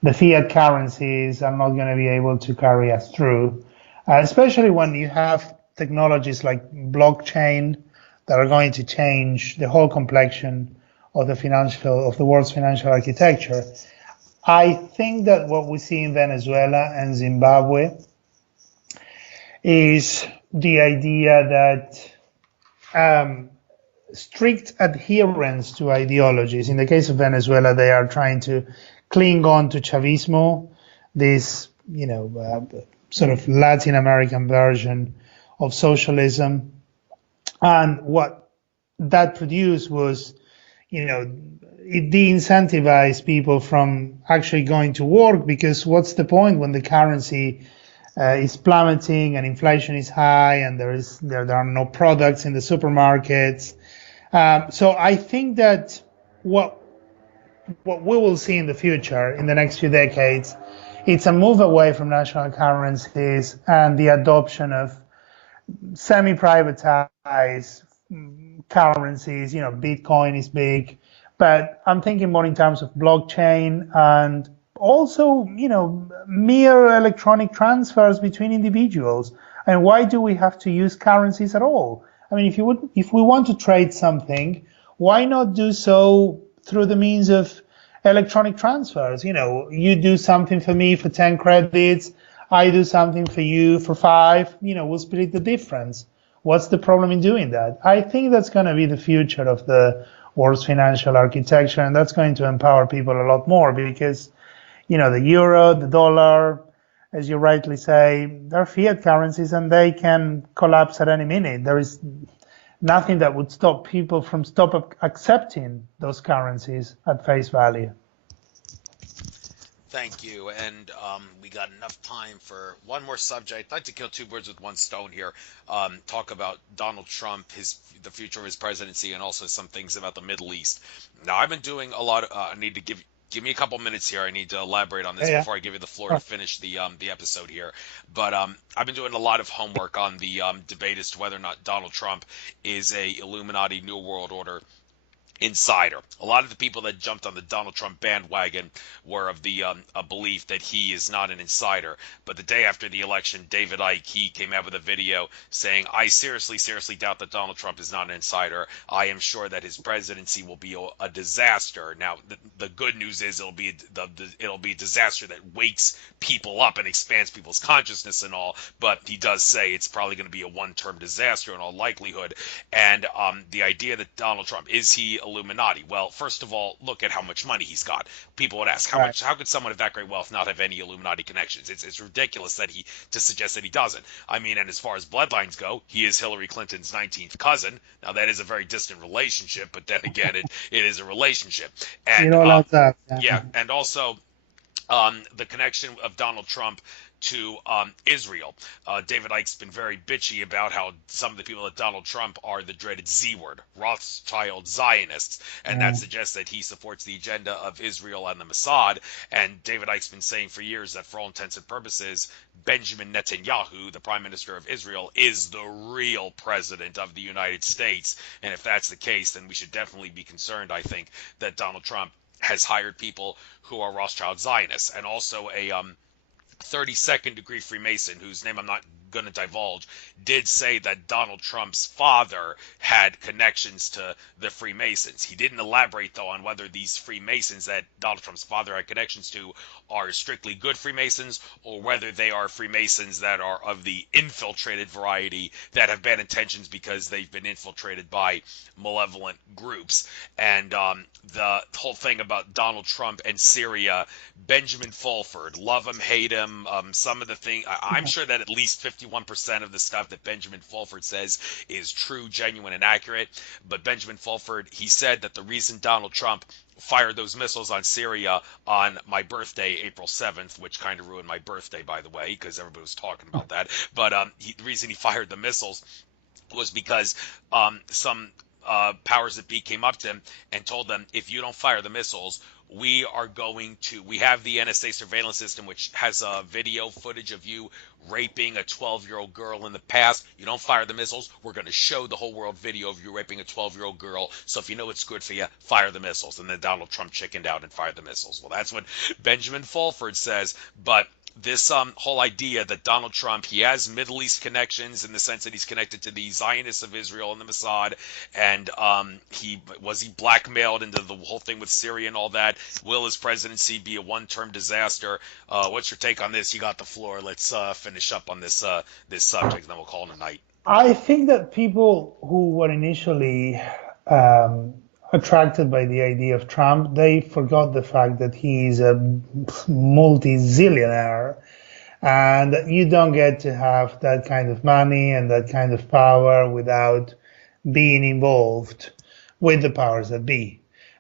the fiat currencies are not going to be able to carry us through, especially when you have technologies like blockchain that are going to change the whole complexion of the world's financial architecture. I think that what we see in Venezuela and Zimbabwe is the idea that strict adherence to ideologies. In the case of Venezuela, they are trying to cling on to Chavismo, this sort of Latin American version of socialism, and what that produced was, it de-incentivized people from actually going to work, because what's the point when the currency is plummeting and inflation is high and there are no products in the supermarkets. So I think that what we will see in the future, in the next few decades, it's a move away from national currencies and the adoption of semi-privatized currencies. Bitcoin is big, but I'm thinking more in terms of blockchain and also, mere electronic transfers between individuals. And why do we have to use currencies at all? I mean, if we want to trade something, why not do so through the means of electronic transfers? You do something for me for 10 credits, I do something for you for 5, we'll split the difference. What's the problem in doing that? I think that's going to be the future of the world's financial architecture, and that's going to empower people a lot more because, the euro, the dollar, as you rightly say, they're fiat currencies and they can collapse at any minute. There is nothing that would stop people from accepting those currencies at face value. Thank you. And we got enough time for one more subject. I'd like to kill two birds with one stone here. Talk about Donald Trump, the future of his presidency, and also some things about the Middle East. Now, I've been doing a lot. I need to give me a couple minutes here. I need to elaborate on this before I give you the floor to finish the episode here. But I've been doing a lot of homework on the debate as to whether or not Donald Trump is a Illuminati New World Order insider. A lot of the people that jumped on the Donald Trump bandwagon were of the a belief that he is not an insider. But the day after the election, David Icke, he came out with a video saying, I seriously doubt that Donald Trump is not an insider. I am sure that his presidency will be a disaster. Now, the good news is it'll be a disaster that wakes people up and expands people's consciousness and all. But he does say it's probably going to be a one-term disaster in all likelihood. And the idea that Donald Trump, is he Illuminati? Well, first of all, look at how much money he's got. People would ask, how could someone of that great wealth not have any Illuminati connections? It's ridiculous to suggest that he doesn't. I mean, and as far as bloodlines go, he is Hillary Clinton's 19th cousin. Now, that is a very distant relationship, but then again, it is a relationship. And yeah, and also the connection of Donald Trump to Israel. David Icke's been very bitchy about how some of the people at Donald Trump are the dreaded Z word, Rothschild Zionists, and that suggests that he supports the agenda of Israel and the Mossad. And David Icke's been saying for years that for all intents and purposes, Benjamin Netanyahu, the Prime Minister of Israel, is the real president of the United States. And if that's the case, then we should definitely be concerned, I think, that Donald Trump has hired people who are Rothschild Zionists, and also a 32nd degree Freemason whose name I'm not going to divulge, did say that Donald Trump's father had connections to the Freemasons. He didn't elaborate, though, on whether these Freemasons that Donald Trump's father had connections to are strictly good Freemasons or whether they are Freemasons that are of the infiltrated variety that have bad intentions because they've been infiltrated by malevolent groups. And the whole thing about Donald Trump and Syria, Benjamin Fulford, love him, hate him, some of the thing, I'm sure that at least 51% of the stuff that Benjamin Fulford says is true, genuine, and accurate. But Benjamin Fulford, he said that the reason Donald Trump fired those missiles on Syria on my birthday, April 7th, which kind of ruined my birthday, by the way, because everybody was talking about that. But the reason he fired the missiles was because some powers that be came up to him and told them, if you don't fire the missiles, we have the NSA surveillance system, which has video footage of you raping a 12-year-old girl in the past. You don't fire the missiles, we're going to show the whole world video of you raping a 12-year-old girl. So if you know it's good for you, fire the missiles. And then Donald Trump chickened out and fired the missiles. Well, that's what Benjamin Fulford says. But this whole idea that Donald Trump, he has Middle East connections in the sense that he's connected to the Zionists of Israel and the Mossad, and he blackmailed into the whole thing with Syria and all that. Will his presidency be a one-term disaster? What's your take on this? You got the floor. Let's finish up on this subject, and then we'll call it a night. I think that people who were initially attracted by the idea of Trump, they forgot the fact that he's a multi-zillionaire and you don't get to have that kind of money and that kind of power without being involved with the powers that be.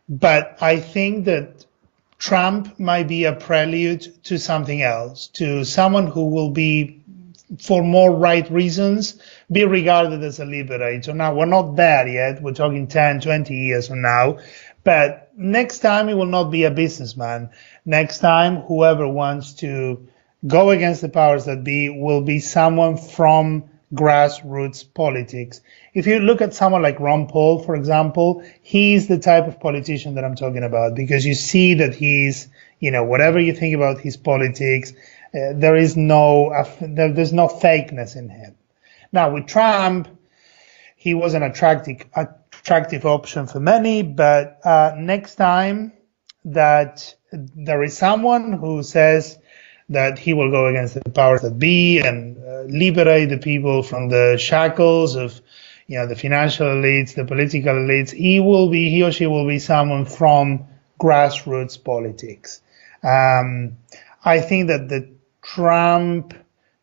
But I think that Trump might be a prelude to something else, to someone who will be, for more right reasons, be regarded as a liberator. Now, we're not there yet. We're talking 10, 20 years from now. But next time, he will not be a businessman. Next time, whoever wants to go against the powers that be will be someone from grassroots politics. If you look at someone like Ron Paul, for example, he's the type of politician that I'm talking about, because you see that he's, whatever you think about his politics, there's no fakeness in him. Now, with Trump, he was an attractive option for many, but next time that there is someone who says that he will go against the powers that be and liberate the people from the shackles of the financial elites, the political elites, he or she will be someone from grassroots politics. I think that the Trump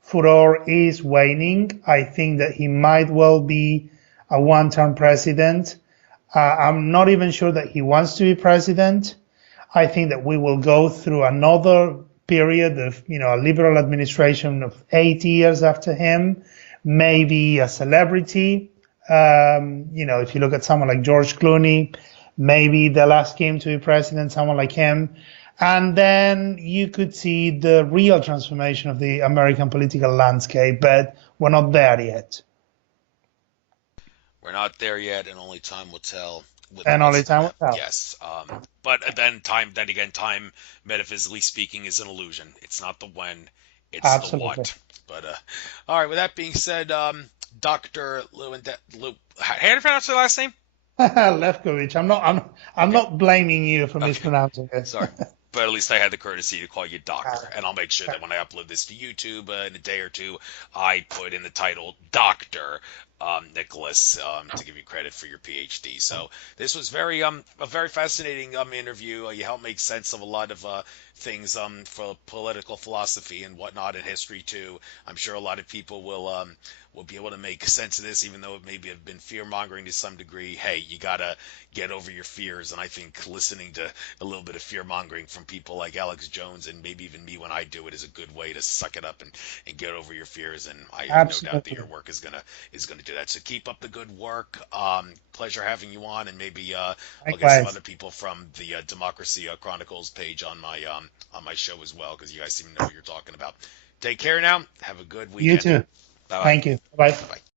furor is waning. I think that he might well be a one-term president. I'm not even sure that he wants to be president. I think that we will go through another period of, a liberal administration of 8 years after him, maybe a celebrity. If you look at someone like George Clooney, maybe they'll ask him to be president, someone like him. And then you could see the real transformation of the American political landscape, but we're not there yet. We're not there yet, and only time will tell. Only time will tell. Yes. But then again, time, metaphysically speaking, is an illusion. It's not the when, it's Absolutely. the what. But all right, with that being said, Dr. How do you pronounce your last name? Lewkowicz. I'm not blaming you for mispronouncing it. Sorry. But at least I had the courtesy to call you doctor. And I'll make sure that when I upload this to YouTube in a day or two, I put in the title Dr. Nicolas to give you credit for your PhD. So this was a very fascinating interview. You helped make sense of a lot of things for political philosophy and whatnot in history too. I'm sure a lot of people will be able to make sense of this, even though it maybe have been fear-mongering to some degree. Hey, you got to get over your fears. And I think listening to a little bit of fear-mongering from people like Alex Jones and maybe even me when I do it is a good way to suck it up and get over your fears. And I have no doubt that your work is gonna do that. So keep up the good work. Pleasure having you on, and maybe I'll get some other people from the Democracy Chronicles page on my show as well, because you guys seem to know what you're talking about. Take care now. Have a good weekend. You too. Bye-bye. Thank you. Bye. Bye.